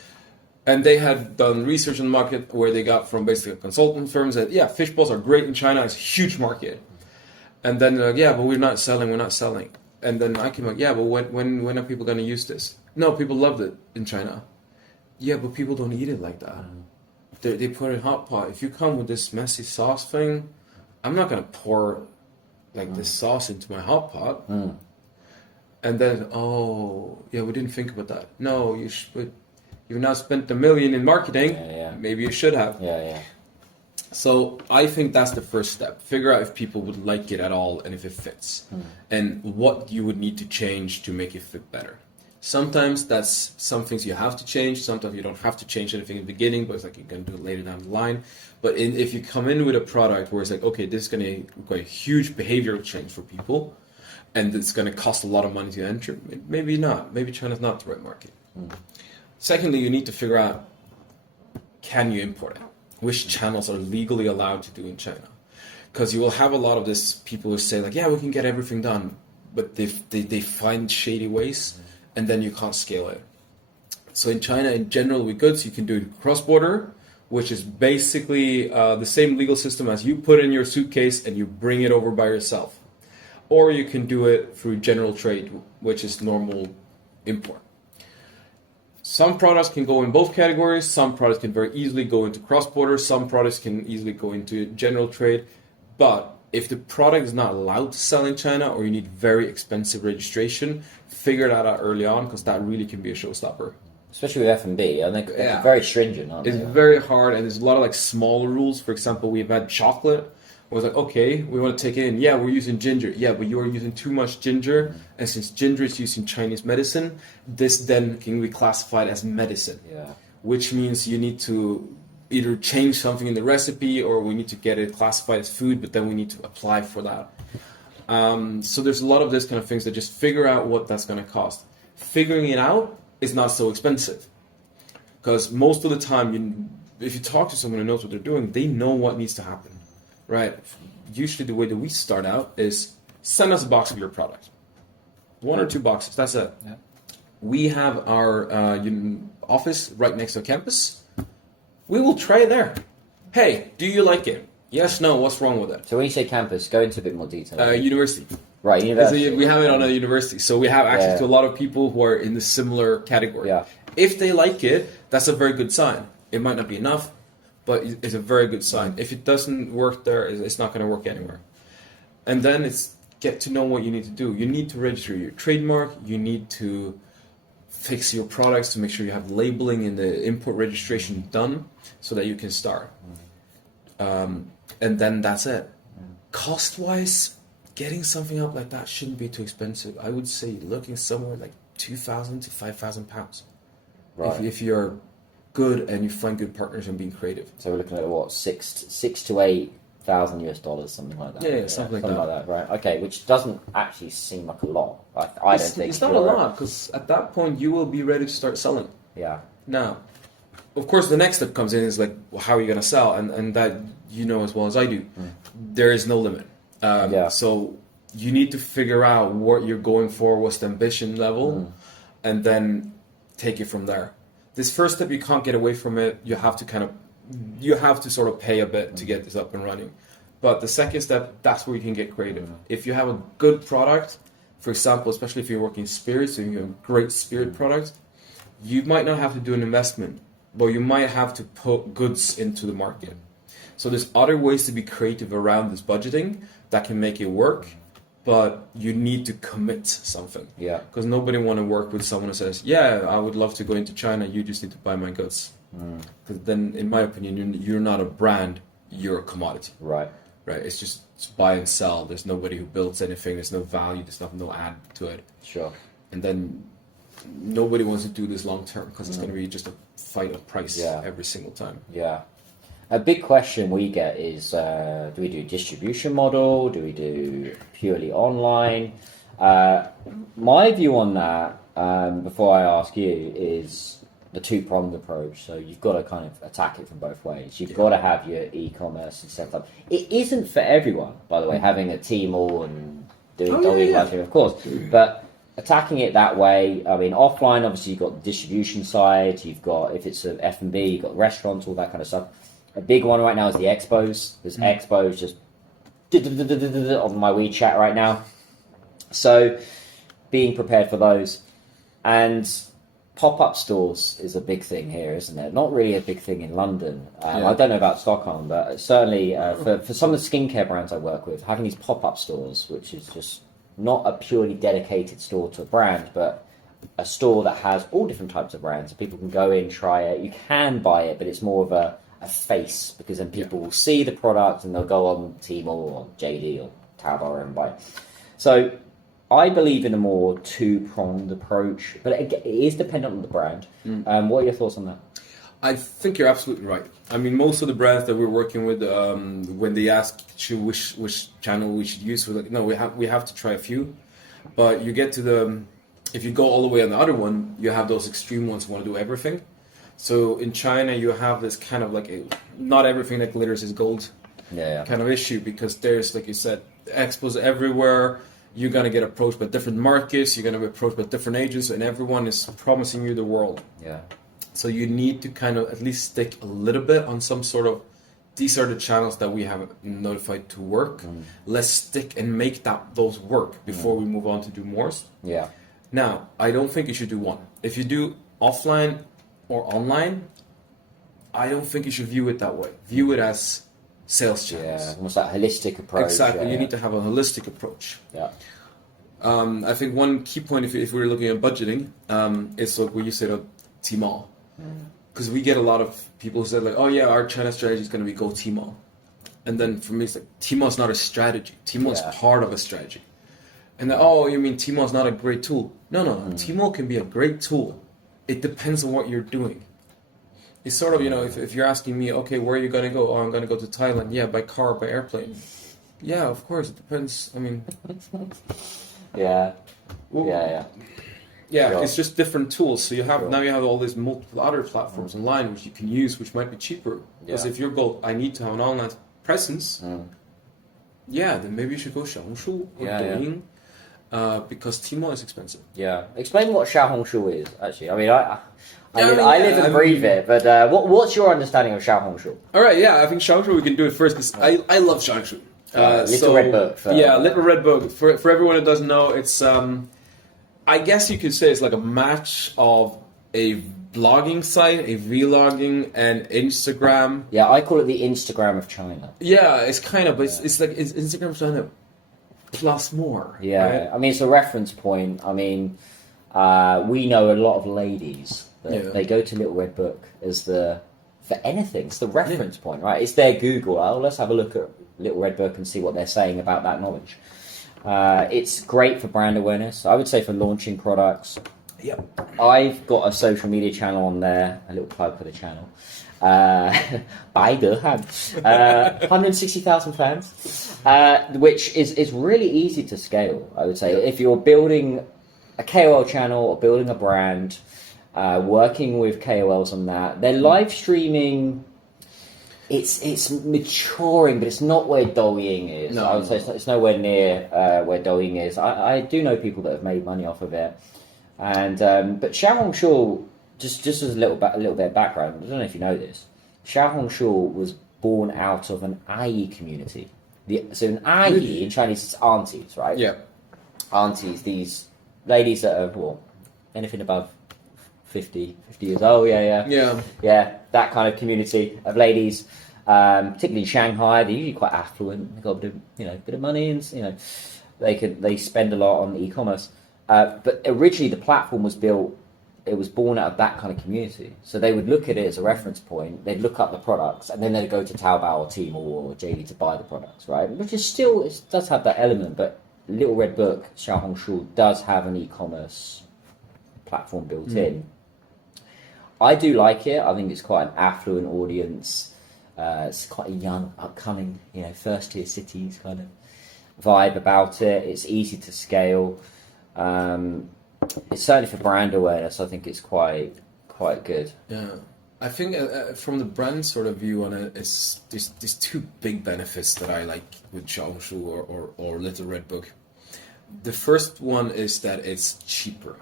And they had done research on the market where they got from basically consultant firms that, yeah, fish balls are great in China. It's a huge market. And then they're like, yeah, but we're not selling. And then I came like, yeah, but when are people going to use this? No, people loved it in China. Yeah, but people don't eat it like that. They put it in hot pot. If you come with this messy sauce thing, I'm not going to pour like this sauce into my hot pot. And then, oh, yeah, we didn't think about that. No, you should. You've now spent $1 million in marketing. Maybe you should have. So I think that's the first step. Figure out if people would like it at all and if it fits. And what you would need to change to make it fit better. Sometimes that's some things you have to change. Sometimes you don't have to change anything in the beginning, but it's like you can do it later down the line. But if you come in with a product where it's like, okay, this is going to require a huge behavioral change for people, and it's going to cost a lot of money to enter, maybe not. Maybe China's not the right market. Secondly, you need to figure out, can you import it? Which channels are legally allowed to do in China? Because you will have a lot of this people who say like, yeah, we can get everything done, but they find shady ways, and then you can't scale it. So in China, in general, with goods, you can do it cross-border, which is basically the same legal system as you put in your suitcase and you bring it over by yourself. Or you can do it through general trade, which is normal import. Some products can go in both categories. Some products can very easily go into cross-border. Some products can easily go into general trade. But if the product is not allowed to sell in China or you need very expensive registration, figure that out early on because that really can be a showstopper. Especially with F&B, and they're very stringent, aren't they? It's very hard, and there's a lot of like smaller rules. For example, we've had chocolate. It was like, okay, we want to take it in. Yeah, we're using ginger. Yeah, but you are using too much ginger. And since ginger is used in Chinese medicine, this then can be classified as medicine. Which means you need to either change something in the recipe or we need to get it classified as food, but then we need to apply for that. So there's a lot of this kind of things that just figure out what that's going to cost. Figuring it out is not so expensive. Because most of the time, if you talk to someone who knows what they're doing, they know what needs to happen. Right. Usually the way that we start out is send us a box of your product. 1 or 2 boxes. That's it. We have our office right next to campus. We will try it there. Hey, do you like it? Yes, no, what's wrong with it? So when you say campus, go into a bit more detail. University. Right, university. We have it on a university. So we have access to a lot of people who are in the similar category. If they like it, that's a very good sign. It might not be enough, but it's a very good sign. If it doesn't work there, it's not going to work anywhere. And then it's get to know what you need to do. You need to register your trademark. You need to fix your products to make sure you have labeling and the import registration done so that you can start. And then that's it. Cost-wise, getting something up like that shouldn't be too expensive. I would say looking somewhere like 2,000 to 5,000 pounds. Right. If you're good and you find good partners and being creative. So we're looking at what, $6,000 to $8,000, something like that. Yeah, something like that. Right. Okay, which doesn't actually seem like a lot. I don't think it's not a lot because at that point you will be ready to start selling. Now, of course, the next step comes in is like, well, how are you going to sell? And that you know as well as I do. There is no limit. So you need to figure out what you're going for, what's the ambition level, and then take it from there. This first step, you can't get away from it. You have to sort of pay a bit to get this up and running. But the second step, that's where you can get creative. If you have a good product, for example, especially if you're working spirits and you have a great spirit product, you might not have to do an investment, but you might have to put goods into the market. So there's other ways to be creative around this budgeting that can make it work, but you need to commit something. Yeah. Because nobody want to work with someone who says, yeah, I would love to go into China, you just need to buy my goods. Because then, in my opinion, you're not a brand, you're a commodity. Right. Right? It's just buy and sell. There's nobody who builds anything. There's no value. There's no add to it. Sure. And then nobody wants to do this long term because it's going to be just a fight of price every single time. Yeah. A big question we get is, do we do distribution model? Do we do purely online? My view on that, before I ask you, is the two-pronged approach. So you've got to kind of attack it from both ways. You've got to have your e-commerce and set up. It isn't for everyone, by the way, having a Tmall and doing live, of course. But attacking it that way, I mean, offline, obviously, you've got the distribution side. You've got, if it's an F&B, you've got restaurants, all that kind of stuff. A big one right now is the expos. There's expos just on my WeChat right now. So being prepared for those. And pop-up stores is a big thing here, isn't it? Not really a big thing in London. I don't know about Stockholm, but certainly for some of the skincare brands I work with, having these pop-up stores, which is just not a purely dedicated store to a brand, but a store that has all different types of brands. So people can go in, try it. You can buy it, but it's more of a face, because then people will see the product and they'll go on Tmall or JD or Taobao and buy it. So I believe in a more two-pronged approach, but it is dependent on the brand. What are your thoughts on that? I think you're absolutely right. I mean, most of the brands that we're working with, when they ask which channel we should use, we're like, no, we have to try a few. But you get to if you go all the way on the other one, you have those extreme ones who want to do everything. So in China, you have this kind of like not everything that glitters is gold kind of issue, because there's, like you said, expos everywhere. You're going to get approached by different markets. You're going to be approached by different agents, and everyone is promising you the world. Yeah. So you need to kind of at least stick a little bit on some sort of, these are the channels that we have notified to work. Let's stick and make those work before we move on to do more. Yeah. Now, I don't think you should do one. If you do offline or online, I don't think you should view it that way. View it as sales channels. Yeah, almost that holistic approach. Exactly, you need to have a holistic approach. Yeah. I think one key point, if we're looking at budgeting, is like what you said of Tmall. Because we get a lot of people who say like, oh yeah, our China strategy is going to be go Tmall. And then for me, it's like, Tmall is not a strategy. Tmall is part of a strategy. And then, oh, you mean Tmall is not a great tool? No. Tmall can be a great tool. It depends on what you're doing. It's sort of, if you're asking me, okay, where are you going to go? Oh, I'm going to go to Thailand. Yeah, by car, by airplane. Yeah, of course, it depends. I mean... Yeah, sure. It's just different tools. So now you have all these multiple other platforms online which you can use, which might be cheaper. Because if your goal, I need to have an online presence, then maybe you should go Xiaohongshu or Douyin, because Tmall is expensive. Yeah, explain what Xiaohongshu is. Actually, I mean, I live and breathe it. But what's your understanding of Xiaohongshu? All right, I think Xiaohongshu we can do it first because I love Xiaohongshu. Little Red Book. Little Red Book. For everyone who doesn't know, it's I guess you could say it's like a match of a blogging site, a vlogging, and Instagram. Yeah, I call it the Instagram of China. Yeah, it's kind of, but it's like it's Instagram of China plus more. Yeah, right? I mean, it's a reference point. I mean, we know a lot of ladies that they go to Little Red Book for anything. It's the reference point, right? It's their Google. Oh, let's have a look at Little Red Book and see what they're saying about that knowledge. It's great for brand awareness. I would say for launching products. Yep. I've got a social media channel on there. A little plug for the channel. 160,000 fans, which is really easy to scale. I would say if you're building a KOL channel or building a brand, working with KOLs on that, they're live streaming. It's maturing, but it's not where Douyin is. I would say it's nowhere near where Douyin is. I do know people that have made money off of it, and but Xiaohongshu, just as a little bit of background. I don't know if you know this. Xiaohongshu was born out of an ai community. So an ai in Chinese is aunties, right? Yeah, aunties. These ladies that are anything above 50 years old. Yeah, that kind of community of ladies Particularly in Shanghai, they're usually quite affluent. They've got a bit of money, and they spend a lot on e-commerce. But originally, the platform was built. It was born out of that kind of community. So they would look at it as a reference point. They'd look up the products, and then they'd go to Taobao or Tmall or JD to buy the products, right? Which is still, it does have that element. But Little Red Book, Xiaohongshu, does have an e-commerce platform built in. I do like it. I think it's quite an affluent audience. It's quite a young, upcoming, first-tier cities kind of vibe about it. It's easy to scale. It's certainly for brand awareness. I think it's quite good. Yeah, I think from the brand sort of view on it, there's two big benefits that I like with Xiaohongshu or Little Red Book. The first one is that it's cheaper.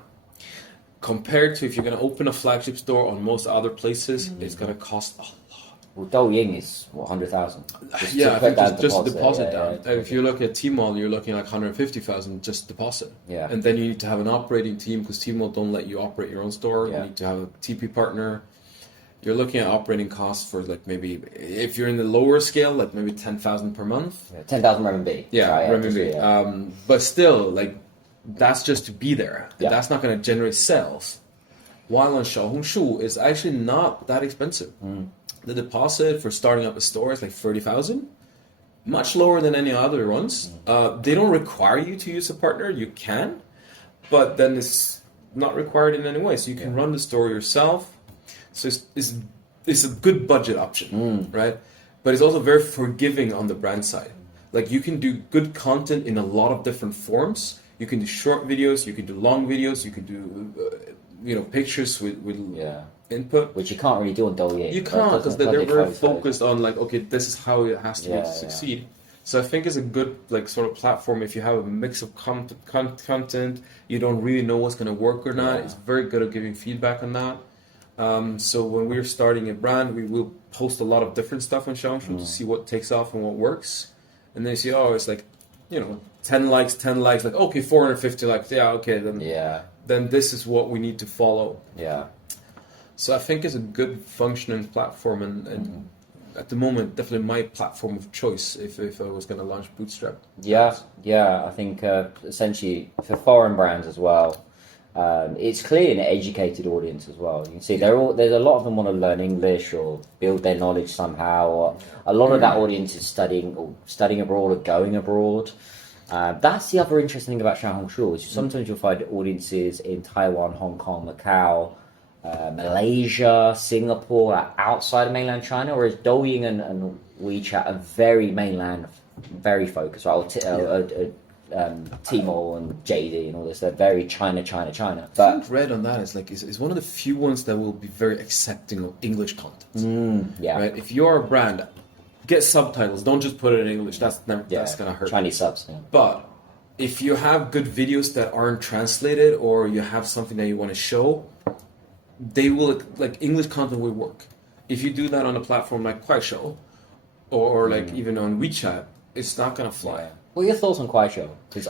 Compared to if you're going to open a flagship store on most other places, it's going to cost a lot. Well, Douyin is, 100,000? Yeah, I think just deposit down. If you look at Tmall, you're looking like 150,000 just deposit. Yeah. And then you need to have an operating team because Tmall don't let you operate your own store. Yeah. You need to have a TP partner. You're looking at operating costs for like maybe, if you're in the lower scale, like maybe 10,000 per month. Yeah, 10,000 renminbi. Yeah, renminbi. But still, like, that's just to be there. Yeah. That's not going to generate sales. While on Xiaohongshu, it's actually not that expensive. The deposit for starting up a store is like 30,000, much lower than any other ones. They don't require you to use a partner. You can, but then it's not required in any way. So you can run the store yourself. So it's a good budget option, right? But it's also very forgiving on the brand side. Like you can do good content in a lot of different forms. You can do short videos, you can do long videos, you can do pictures with input, which you can't really do on Douyin. You can't because they're very focused on like, okay, this is how it has to be to succeed. So I think it's a good like sort of platform if you have a mix of content, you don't really know what's going to work or not. It's very good at giving feedback on that. So when we're starting a brand, we will post a lot of different stuff on Xiaohongshu to see what takes off and what works. And then you see, it's like, 10 likes, like, okay, 450 likes. Yeah, okay, then this is what we need to follow. Yeah. So I think it's a good functioning platform, and at the moment, definitely my platform of choice if I was going to launch Bootstrap. Yeah. I think essentially for foreign brands as well, it's clearly an educated audience as well. You can see there's a lot of them want to learn English or build their knowledge somehow. Or a lot of that audience is studying abroad or going abroad. That's the other interesting thing about Xiaohongshu is sometimes you'll find audiences in Taiwan, Hong Kong, Macau, Malaysia, Singapore, outside of mainland China, whereas Douyin and WeChat are very mainland, very focused. Right? Tmall and JD and all this, they're very China. But I think read on that is like is one of the few ones that will be very accepting of English content. Right? If you're a brand, get subtitles. Don't just put it in English. That's gonna hurt. Chinese subs. Yeah. But if you have good videos that aren't translated, or you have something that you want to show, they will like English content will work. If you do that on a platform like Kuaishou, or like even on WeChat, it's not gonna fly. Yeah. What are your thoughts on Kuaishou? Because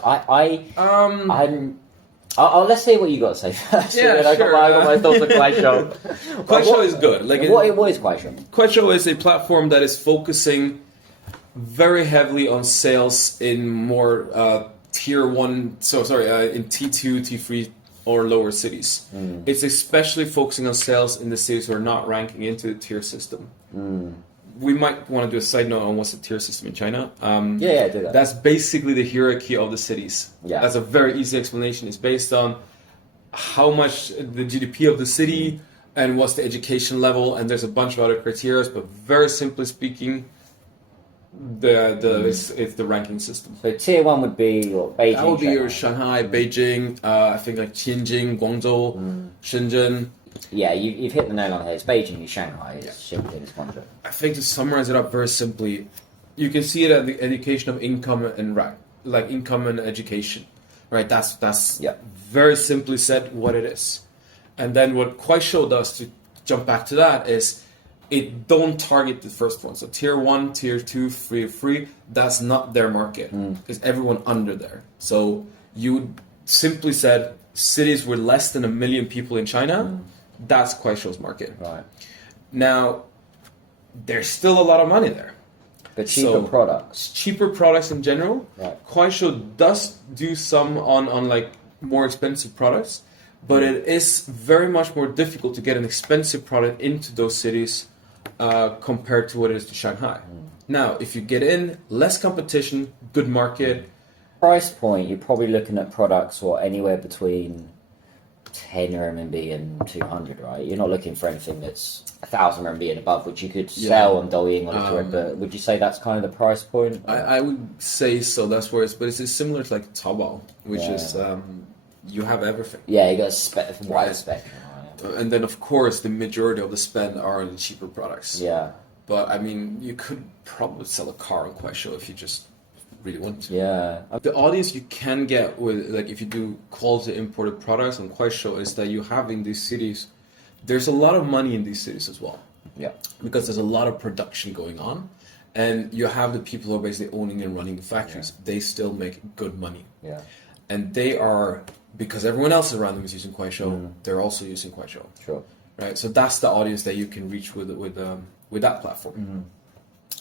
let's say what you got to say first. Yeah, sure. I got my thoughts on Kuaishou. Kuaishou is good. Like what is Kuaishou? Kuaishou is a platform that is focusing very heavily on sales in more tier 1. in T2, T3 or lower cities. It's especially focusing on sales in the cities who are not ranking into the tier system. We might want to do a side note on what's the tier system in China. Do that. That's basically the hierarchy of the cities. Yeah. That's a very easy explanation. It's based on how much the GDP of the city and what's the education level, and there's a bunch of other criteria, but very simply speaking, it's the ranking system. So tier 1 would be Beijing. That would be your Shanghai, Beijing, I think like Tianjin, Guangzhou, Shenzhen. Yeah, you've hit the nail on the head. It's Beijing, it's Shanghai, it's Shenzhen, it's Guangzhou. I think to summarize it up very simply, you can see it at the education of income and rank, like income and education, right? That's very simply said what it is. And then what Kuaishou does, to jump back to that, is it don't target the first one. So tier 1, tier 2, 3, that's not their market. It's everyone under there. So you simply said cities with less than 1 million people in China, that's Kuaishou's market. Right. Now, there's still a lot of money there. But cheaper products. Cheaper products in general. Right. Kuaishou does do some on like more expensive products, but it is very much more difficult to get an expensive product into those cities compared to what it is to Shanghai. Now, if you get in, less competition, good market. Price point, you're probably looking at products anywhere between 10 RMB and 200, right? You're not looking for anything that's 1,000 RMB and above, which you could sell on Douyin or Little, but would you say that's kind of the price point? I would say so. That's where it's similar to like Taobao, which is you have everything. Yeah, you got a wide spectrum. Right? And then, of course, the majority of the spend are on the cheaper products. Yeah. But I mean, you could probably sell a car on Kuaishou if you just really want to. Yeah. The audience you can get with, like, if you do quality imported products on Kuaishou is that you have in these cities, there's a lot of money in these cities as well. Yeah. Because there's a lot of production going on, and you have the people who are basically owning and running the factories. Yeah. They still make good money. Yeah. And they are, because everyone else around them is using Kuaishou, they're also using Kuaishou. Sure. Right. So that's the audience that you can reach with that platform.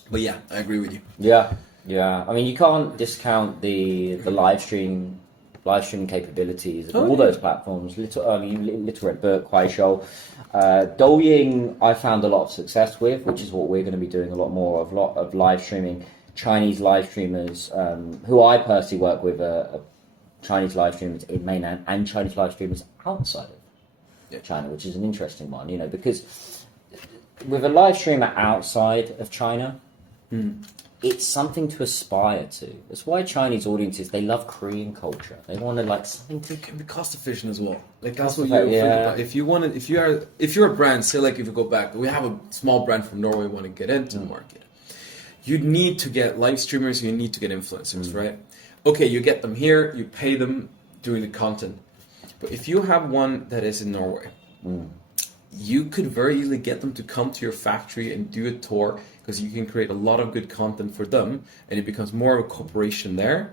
But yeah, I agree with you. Yeah. Yeah, I mean, you can't discount the live streaming capabilities of all those platforms. Little Red Book, Kuaishou, Douyin. I found a lot of success with, which is what we're going to be doing a lot more of live streaming. Chinese live streamers, who I personally work with, Chinese live streamers in mainland and Chinese live streamers outside of China, which is an interesting one. Because with a live streamer outside of China. It's something to aspire to. That's why Chinese audiences, they love Korean culture. They want to like something to... It can be cost efficient as well. Like that's what you think about. If you're a brand, say like if you go back, we have a small brand from Norway want to get into the market. You need to get live streamers, you need to get influencers, right? Okay, you get them here, you pay them doing the content. But if you have one that is in Norway, you could very easily get them to come to your factory and do a tour, because you can create a lot of good content for them, and it becomes more of a cooperation there,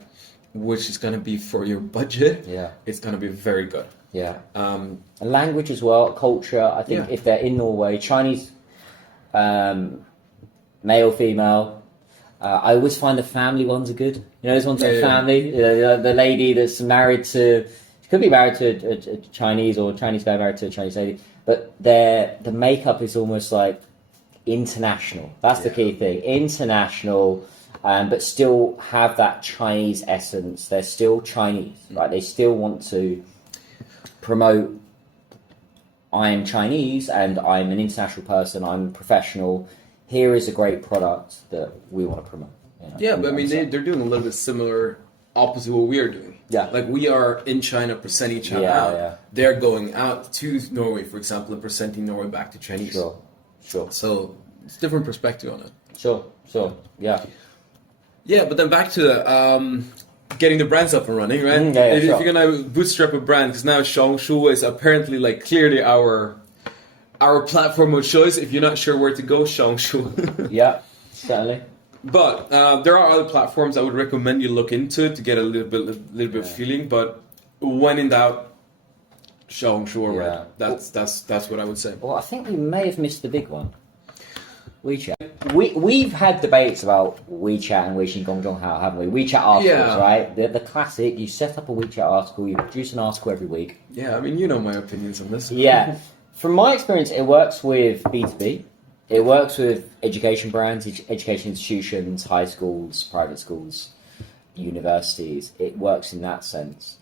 which is going to be for your budget. Yeah, it's going to be very good. Yeah, and language as well, culture. I think if they're in Norway, Chinese, male, female. I always find the family ones are good. Those ones are family. The lady that's married to, she could be married to a Chinese, or a Chinese guy married to a Chinese lady, but the makeup is almost like international. That's the key thing. International, but still have that Chinese essence. They're still Chinese, right? They still want to promote, I am Chinese and I'm an international person, I'm professional. Here is a great product that we want to promote. But I mean, they're doing a little bit similar, opposite what we are doing. Yeah. Like we are in China presenting China out. Yeah. They're going out to Norway, for example, and presenting Norway back to Chinese. Sure. So it's a different perspective on it. Sure. Yeah. Yeah, but then back to getting the brands up and running, right? If you're gonna bootstrap a brand, because now Xiaohongshu is apparently like clearly our platform of choice. If you're not sure where to go, Xiaohongshu. Yeah, certainly. But there are other platforms I would recommend you look into to get a little bit of feeling. But when in doubt, Xiaohongshu or Red. That's what I would say. Well, I think we may have missed the big one. WeChat. We've had debates about WeChat and Weixin Gongzhonghao, haven't we? WeChat articles, right? The classic. You set up a WeChat article. You produce an article every week. Yeah, I mean, you know my opinions on this. Yeah. From my experience, it works with B2B. It works with education brands, education institutions, high schools, private schools, universities. It works in that sense.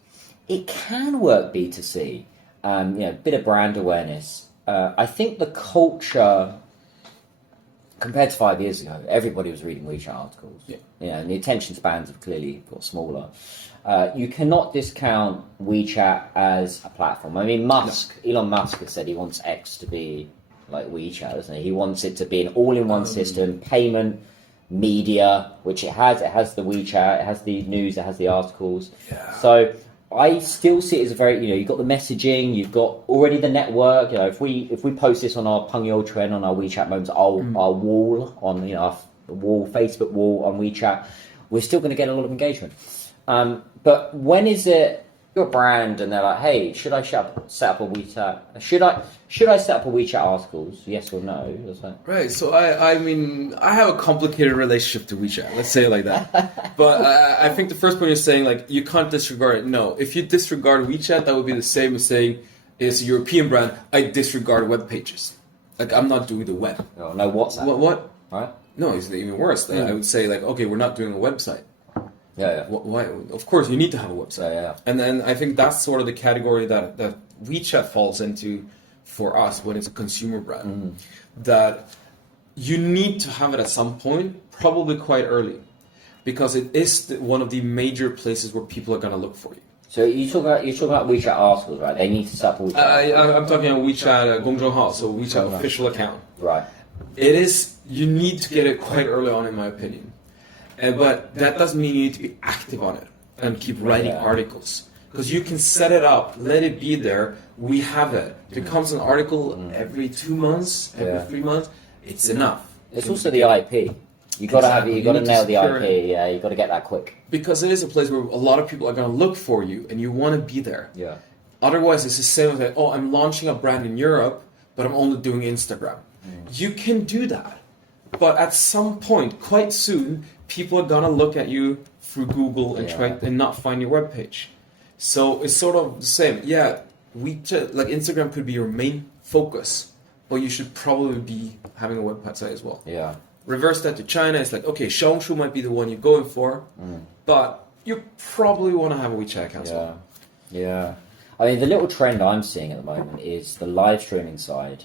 It can work B2C. A bit of brand awareness. I think the culture, compared to 5 years ago, everybody was reading WeChat articles. Yeah. And the attention spans have clearly got smaller. You cannot discount WeChat as a platform. I mean, Elon Musk has said he wants X to be like WeChat, doesn't he? He wants it to be an all-in-one system, payment, media, which it has. It has the WeChat, it has the news, it has the articles. Yeah. So I still see it as a very, you've got the messaging, you've got already the network. If we post this on our Pengyo trend, on our WeChat moments, our wall on our Facebook wall on WeChat, we're still going to get a lot of engagement. But when is it you're a brand and they're like, hey, should I set up a WeChat? Should I set up a WeChat articles? Yes or no? Right. So I mean, I have a complicated relationship to WeChat. Let's say it like that. But I think the first point you're saying, like, you can't disregard it. No, if you disregard WeChat, that would be the same as saying it's a European brand. I disregard web pages. Like, I'm not doing the web. No WhatsApp. What? Right. No, it's even worse. I would say, like, okay, we're not doing a website. Yeah. Why? Of course, you need to have a website. Yeah. And then I think that's sort of the category that WeChat falls into for us when it's a consumer brand. That you need to have it at some point, probably quite early, because it is one of the major places where people are going to look for you. So you're talking about WeChat articles, right? They need to set up a WeChat. I'm talking about WeChat 公众号, so WeChat official account. Right. It is, you need to get it quite early on, in my opinion. But that doesn't mean you need to be active on it and keep writing articles. Because you can set it up, let it be there, we have it. If it comes an article every 2 months, every 3 months, it's enough. It's also the IP. You got to nail the IP. Yeah, you got to get that quick. Because it is a place where a lot of people are going to look for you, and you want to be there. Yeah. Otherwise, it's the same as like, oh, I'm launching a brand in Europe, but I'm only doing Instagram. You can do that, but at some point, quite soon, people are gonna look at you through Google and try and not find your webpage. So it's sort of the same. Yeah, like Instagram could be your main focus, but you should probably be having a website as well. Yeah. Reverse that to China. It's like, okay, Xiaohongshu might be the one you're going for, but you probably want to have a WeChat account as well. Yeah. I mean, the little trend I'm seeing at the moment is the live streaming side.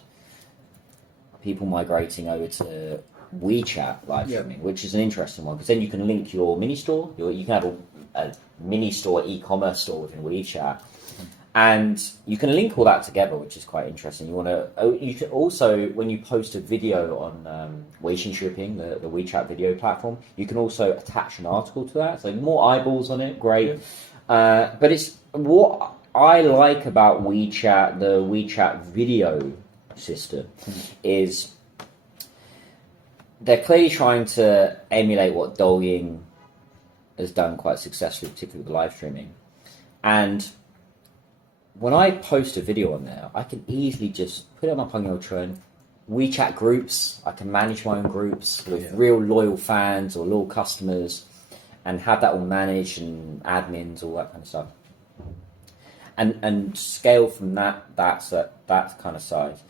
People migrating over to WeChat live streaming, which is an interesting one, because then you can link your mini store. You can have a mini store, e-commerce store within WeChat, and you can link all that together, which is quite interesting. You can also, when you post a video on Weixin Shipping, the WeChat video platform, you can also attach an article to that. So more eyeballs on it, great. But it's what I like about WeChat, the WeChat video system, is they're clearly trying to emulate what Douyin has done quite successfully, particularly with live streaming. And when I post a video on there, I can easily just put it on my Pangyochun, WeChat groups. I can manage my own groups with real loyal fans or loyal customers, and have that all managed and admins, all that kind of stuff. And scale from that kind of size.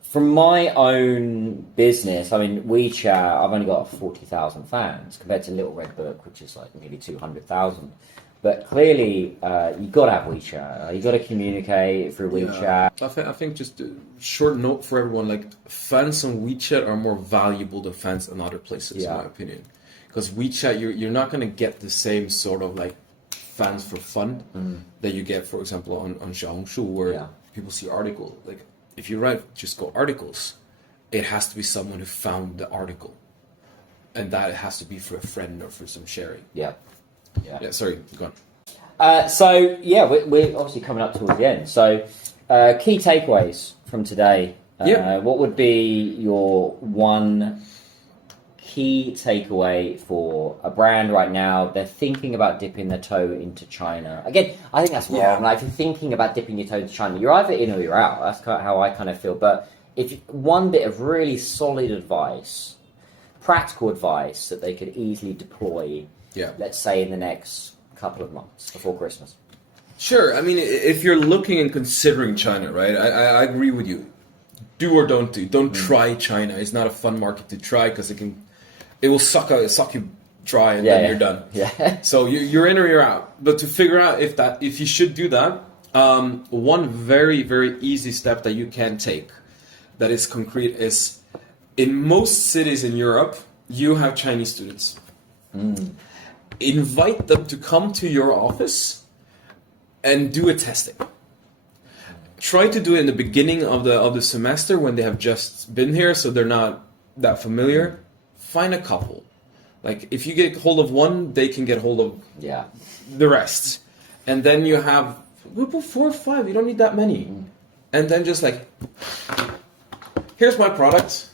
From my own business, I mean, WeChat, I've only got 40,000 fans compared to Little Red Book, which is like nearly 200,000. But clearly, you've got to have WeChat. You've got to communicate through WeChat. I think just a short note for everyone, like, fans on WeChat are more valuable than fans in other places, in my opinion. Because WeChat, you're not going to get the same sort of, like, fans for fun that you get, for example, on Xiaohongshu, where people see article. Like, if you write just go articles, it has to be someone who found the article, and that it has to be for a friend or for some sharing. Yeah. Sorry, go on. We're obviously coming up towards the end. So, key takeaways from today. What would be your one key takeaway for a brand right now? They're thinking about dipping their toe into China. Again, I think that's wrong. Like, if you're thinking about dipping your toe into China, you're either in or you're out. That's kind of how I kind of feel. But if one bit of really solid advice, practical advice that they could easily deploy, let's say in the next couple of months before Christmas. Sure. I mean, if you're looking and considering China, right, I agree with you. Do or don't do. Don't try China. It's not a fun market to try because it will suck you dry, and then you're done. Yeah. So you're in or you're out. But to figure out if you should do that, one very, very easy step that you can take that is concrete is, in most cities in Europe, you have Chinese students. Invite them to come to your office and do a testing. Try to do it in the beginning of the semester when they have just been here, so they're not that familiar. Find a couple. Like, if you get hold of one, they can get hold of the rest. And then you have a group of 4 or 5. You don't need that many. And then just like, here's my product.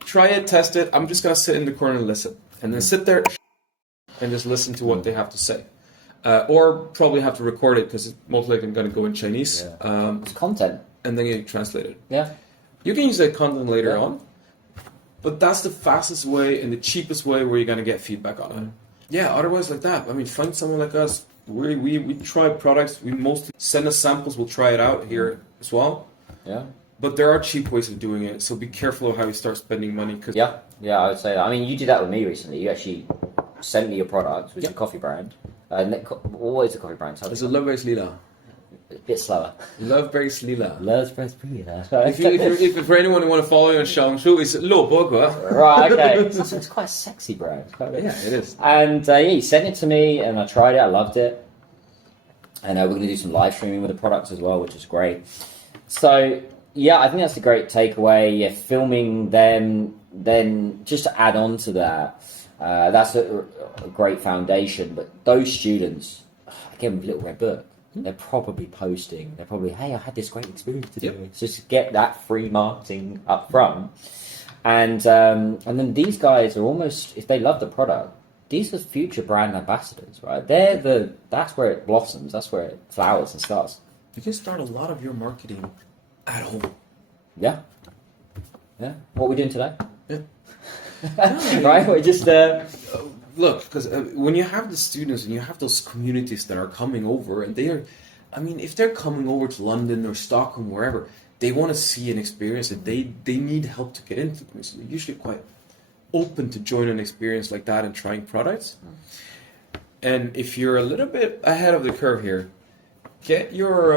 Try it, test it. I'm just going to sit in the corner and listen. And then sit there and just listen to what they have to say. or probably have to record it because it's most likely going to go in Chinese. It's content. And then you translate it. Yeah. You can use that content later on, but that's the fastest way and the cheapest way where you're going to get feedback on it. Yeah, otherwise like that. I mean, find someone like us. We try products. We mostly send us samples. We'll try it out here as well. Yeah. But there are cheap ways of doing it, so be careful of how you start spending money. Cause Yeah, I would say that. I mean, you did that with me recently. You actually sent me your product, which is a coffee brand. What is a coffee brand? It's a Loveberries Lila. A bit slower. Loveberries Lila. Loveberries Lila. If for anyone who want to follow you on Xiaohongshu, it's Lobogue. Right, okay. It's quite a sexy brand. Yeah, it is. And you sent it to me, and I tried it. I loved it. And we're going to do some live streaming with the products as well, which is great. So, yeah, I think that's a great takeaway. Yeah, filming them, then just to add on to that, that's a great foundation. But those students, again, with Little Red Book, they're probably posting. They're probably, hey, I had this great experience today. Yep. So just get that free marketing up front. And then these guys are almost, if they love the product, these are future brand ambassadors, right? That's where it blossoms. That's where it flowers and starts. You can start a lot of your marketing at home. Yeah. Yeah. What are we doing today? Yeah. Right? We're just... Look, because when you have the students and you have those communities that are coming over, and they are... I mean, if they're coming over to London or Stockholm, wherever, they want to see an experience that they need help to get into. So they're usually quite open to join an experience like that and trying products. And if you're a little bit ahead of the curve here, get your...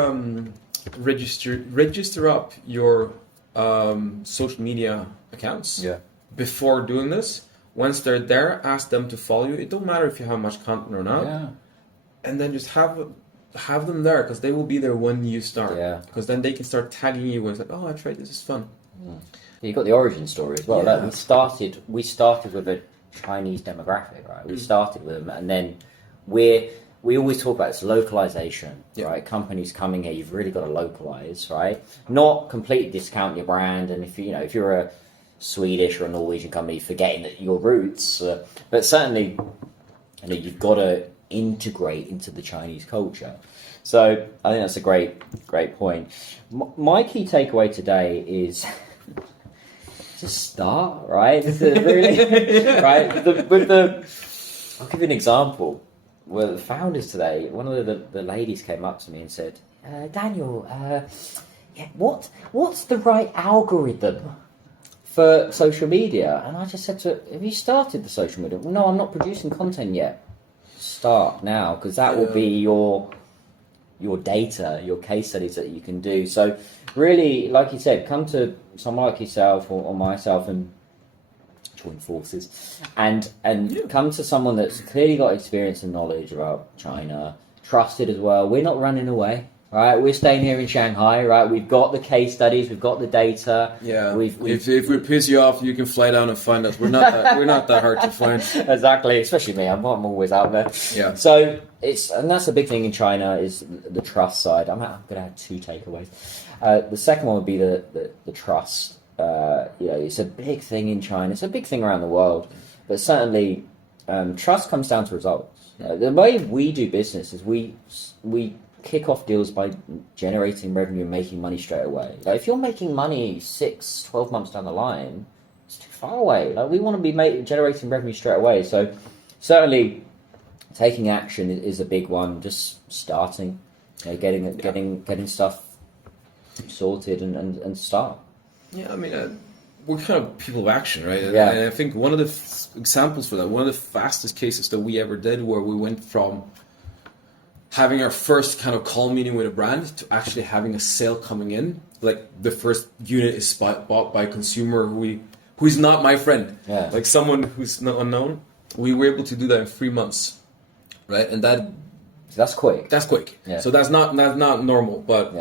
register up your social media accounts before doing this. Once they're there, ask them to follow you. It don't matter if you have much content or not. Yeah. And then just have them there, because they will be there when you start. Yeah. Because then they can start tagging you when it's like, oh, I tried this, is fun. Yeah. You've got the origin story as well. Yeah. Like we started with a Chinese demographic, right? We started with them, and then we always talk about this localization, right? Companies coming here, you've really got to localize, right? Not completely discount your brand, and if you're a Swedish or a Norwegian company, forgetting that your roots, but certainly, you've got to integrate into the Chinese culture. So I think that's a great point. My key takeaway today is just start, right? Really, right? I'll give you an example. Well, the founders today, one of the ladies came up to me and said, Daniel, what's the right algorithm for social media? And I just said to her, have you started the social media? Well, no, I'm not producing content yet. Start now, because that will be your data, your case studies that you can do. So really, like you said, come to someone like yourself or myself and join forces and come to someone that's clearly got experience and knowledge about China, trusted as well. We're not running away, right? We're staying here in Shanghai, right? We've got the case studies, we've got the data. Yeah. If we piss you off, you can fly down and find us. We're not that hard to find. Exactly, especially me. I'm always out there. Yeah. So and that's a big thing in China, is the trust side. I'm going to have two takeaways. The second one would be the trust. It's a big thing in China. It's a big thing around the world, but certainly trust comes down to results. The way we do business is we kick off deals by generating revenue and making money straight away. Like, if you're making money 6-12 months down the line, it's too far away. Like, we want to be generating revenue straight away. So certainly taking action is a big one. Just starting, getting stuff sorted and start. Yeah, I mean, we're kind of people of action, right? Yeah. And I think one of the examples for that, one of the fastest cases that we ever did, where we went from having our first kind of call meeting with a brand to actually having a sale coming in, like the first unit is bought by a consumer who's not my friend, like someone who's not unknown. We were able to do that in 3 months, right? And that's quick. That's quick. Yeah. So that's not normal, but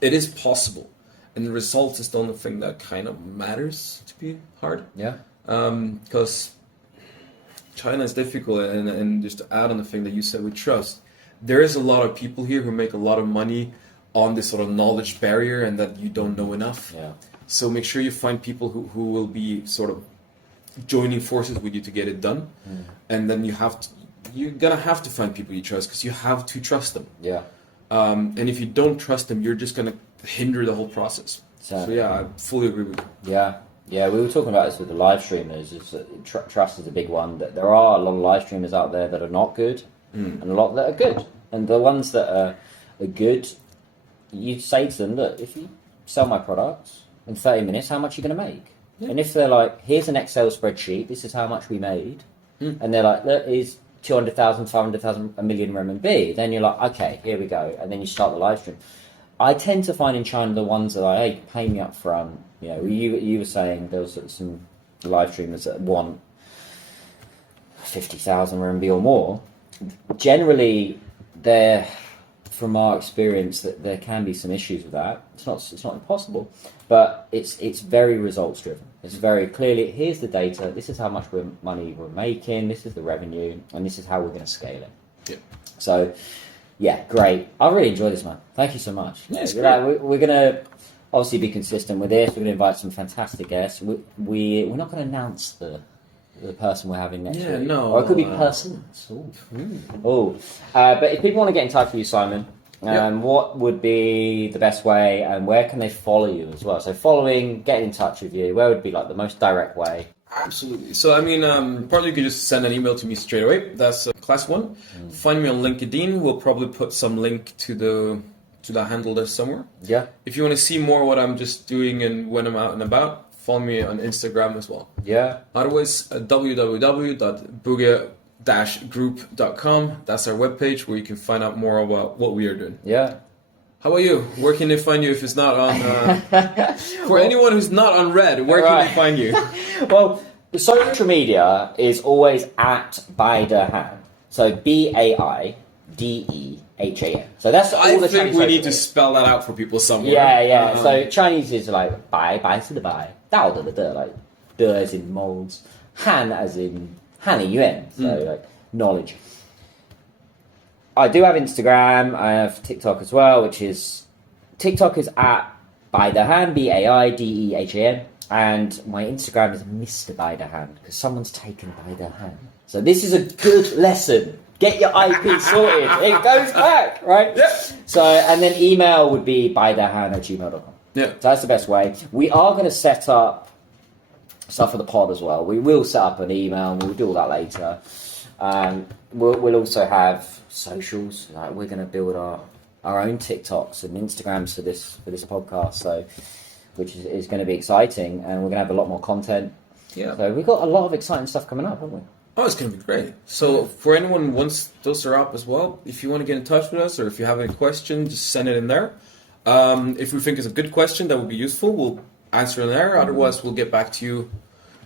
it is possible. And the result is the only thing that kind of matters, to be hard. Yeah. Because China is difficult, and just to add on the thing that you said with trust, there is a lot of people here who make a lot of money on this sort of knowledge barrier and that you don't know enough. Yeah. So make sure you find people who will be sort of joining forces with you to get it done. And then you have to, you're gonna have to find people you trust because you have to trust them. Yeah. And if you don't trust them, you're just gonna hinder the whole process. So yeah, I fully agree with you. Yeah, we were talking about this with the live streamers. Trust is a big one. That there are a lot of live streamers out there that are not good, and a lot that are good. And the ones that are good, you say to them, look, if you sell my products in 30 minutes, how much are you going to make? Yeah. And if they're like, here's an Excel spreadsheet, this is how much we made, and they're like, look, here's 200,000, 500,000, a million RMB, then you're like, okay, here we go. And then you start the live stream. I tend to find in China the ones that are, hey, pay me up front. You know, you were saying there was some live streamers that want 50,000 RMB or more. Generally, from our experience, that there can be some issues with that. It's not impossible, but it's very results driven. It's very clearly, here's the data. This is how much money we're making. This is the revenue, and this is how we're going to scale it. Yeah. So. Yeah, great. I really enjoyed this, man. Thank you so much. Yeah, we're going to obviously be consistent with this. We're going to invite some fantastic guests. We're not going to announce the person we're having next week. Yeah, no. Or it could be persons. But if people want to get in touch with you, Simon, what would be the best way, and where can they follow you as well? So getting in touch with you, where would be like the most direct way? Absolutely. So, I mean, partly you can just send an email to me straight away. That's class one. Find me on LinkedIn. We'll probably put some link to the handle there somewhere. Yeah. If you want to see more what I'm just doing and when I'm out and about, follow me on Instagram as well. Yeah. Otherwise, www.booga-group.com. That's our webpage where you can find out more about what we are doing. Yeah. How about you? Where can they find you if it's not on... for anyone who's not on Red, where can they find you? Well, social media is always at Baidehan. So BAIDEHAN. So that's all I the think Chinese we need to spell that out for people somewhere. Yeah. So Chinese is like bai to the bai, dao de de, like de as in molds, han as in han yuan, so like knowledge. I do have Instagram. I have TikTok as well, TikTok is at Baidehan, BAIDEHAN, and my Instagram is Mr. Baidehan because someone's taken Baidehan. So this is a good lesson. Get your IP sorted. It goes back, right? Yeah. So, and then email would be baidehan@gmail.com. Yeah. So that's the best way. We are going to set up stuff for the pod as well. We will set up an email, and we'll do all that later. We'll also have socials. Like we're going to build our own TikToks and Instagrams for this podcast, so which is going to be exciting, and we're going to have a lot more content. Yeah. So we've got a lot of exciting stuff coming up, haven't we? Oh, it's going to be great. So for anyone once those are up as well, if you want to get in touch with us or if you have any question, just send it in there. If we think it's a good question that would be useful, we'll answer in there. Otherwise, we'll get back to you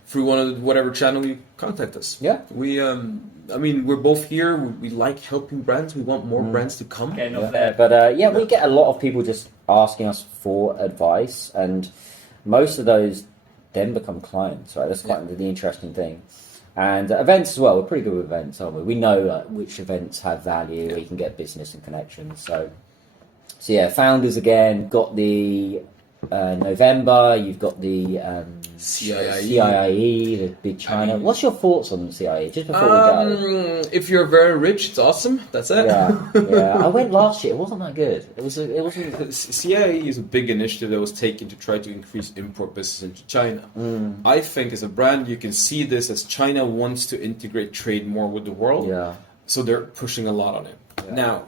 through whatever channel you contact us. Yeah. We're both here. We like helping brands. We want more brands to come. Okay, we get a lot of people just asking us for advice, and most of those then become clients, right? That's quite the interesting thing. And events as well. We're pretty good with events, aren't we? We know which events have value, where you can get business and connections. So yeah, founders again, got the November, you've got the CIIE, the big China. What's your thoughts on the CIIE, just before we go? If you're very rich, it's awesome. That's it. Yeah. I went last year. It wasn't that good. It wasn't. CIIE is a big initiative that was taken to try to increase import business into China. I think as a brand, you can see this as China wants to integrate trade more with the world. Yeah. So they're pushing a lot on it. Yeah. Now,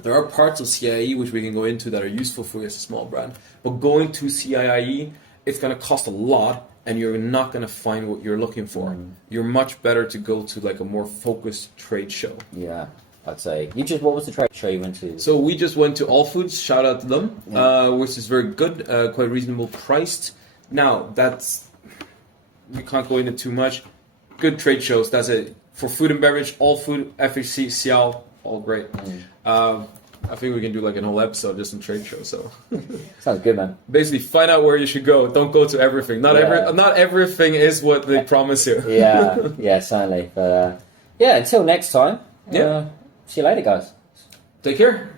there are parts of CIIE which we can go into that are useful for you as a small brand. But going to CIIE, it's going to cost a lot, and you're not going to find what you're looking for. You're much better to go to like a more focused trade show. Yeah, I'd say. What was the trade show you went to? So we just went to All Foods, shout out to them, which is very good, quite reasonable priced. Now, we can't go into too much. Good trade shows, that's it. For food and beverage, All Food, FHC, Xiao, all great. I think we can do like an whole episode just on trade shows. So sounds good, man. Basically, find out where you should go. Don't go to everything. Not everything is what they promise you. Yeah, certainly. But until next time. See you later, guys. Take care.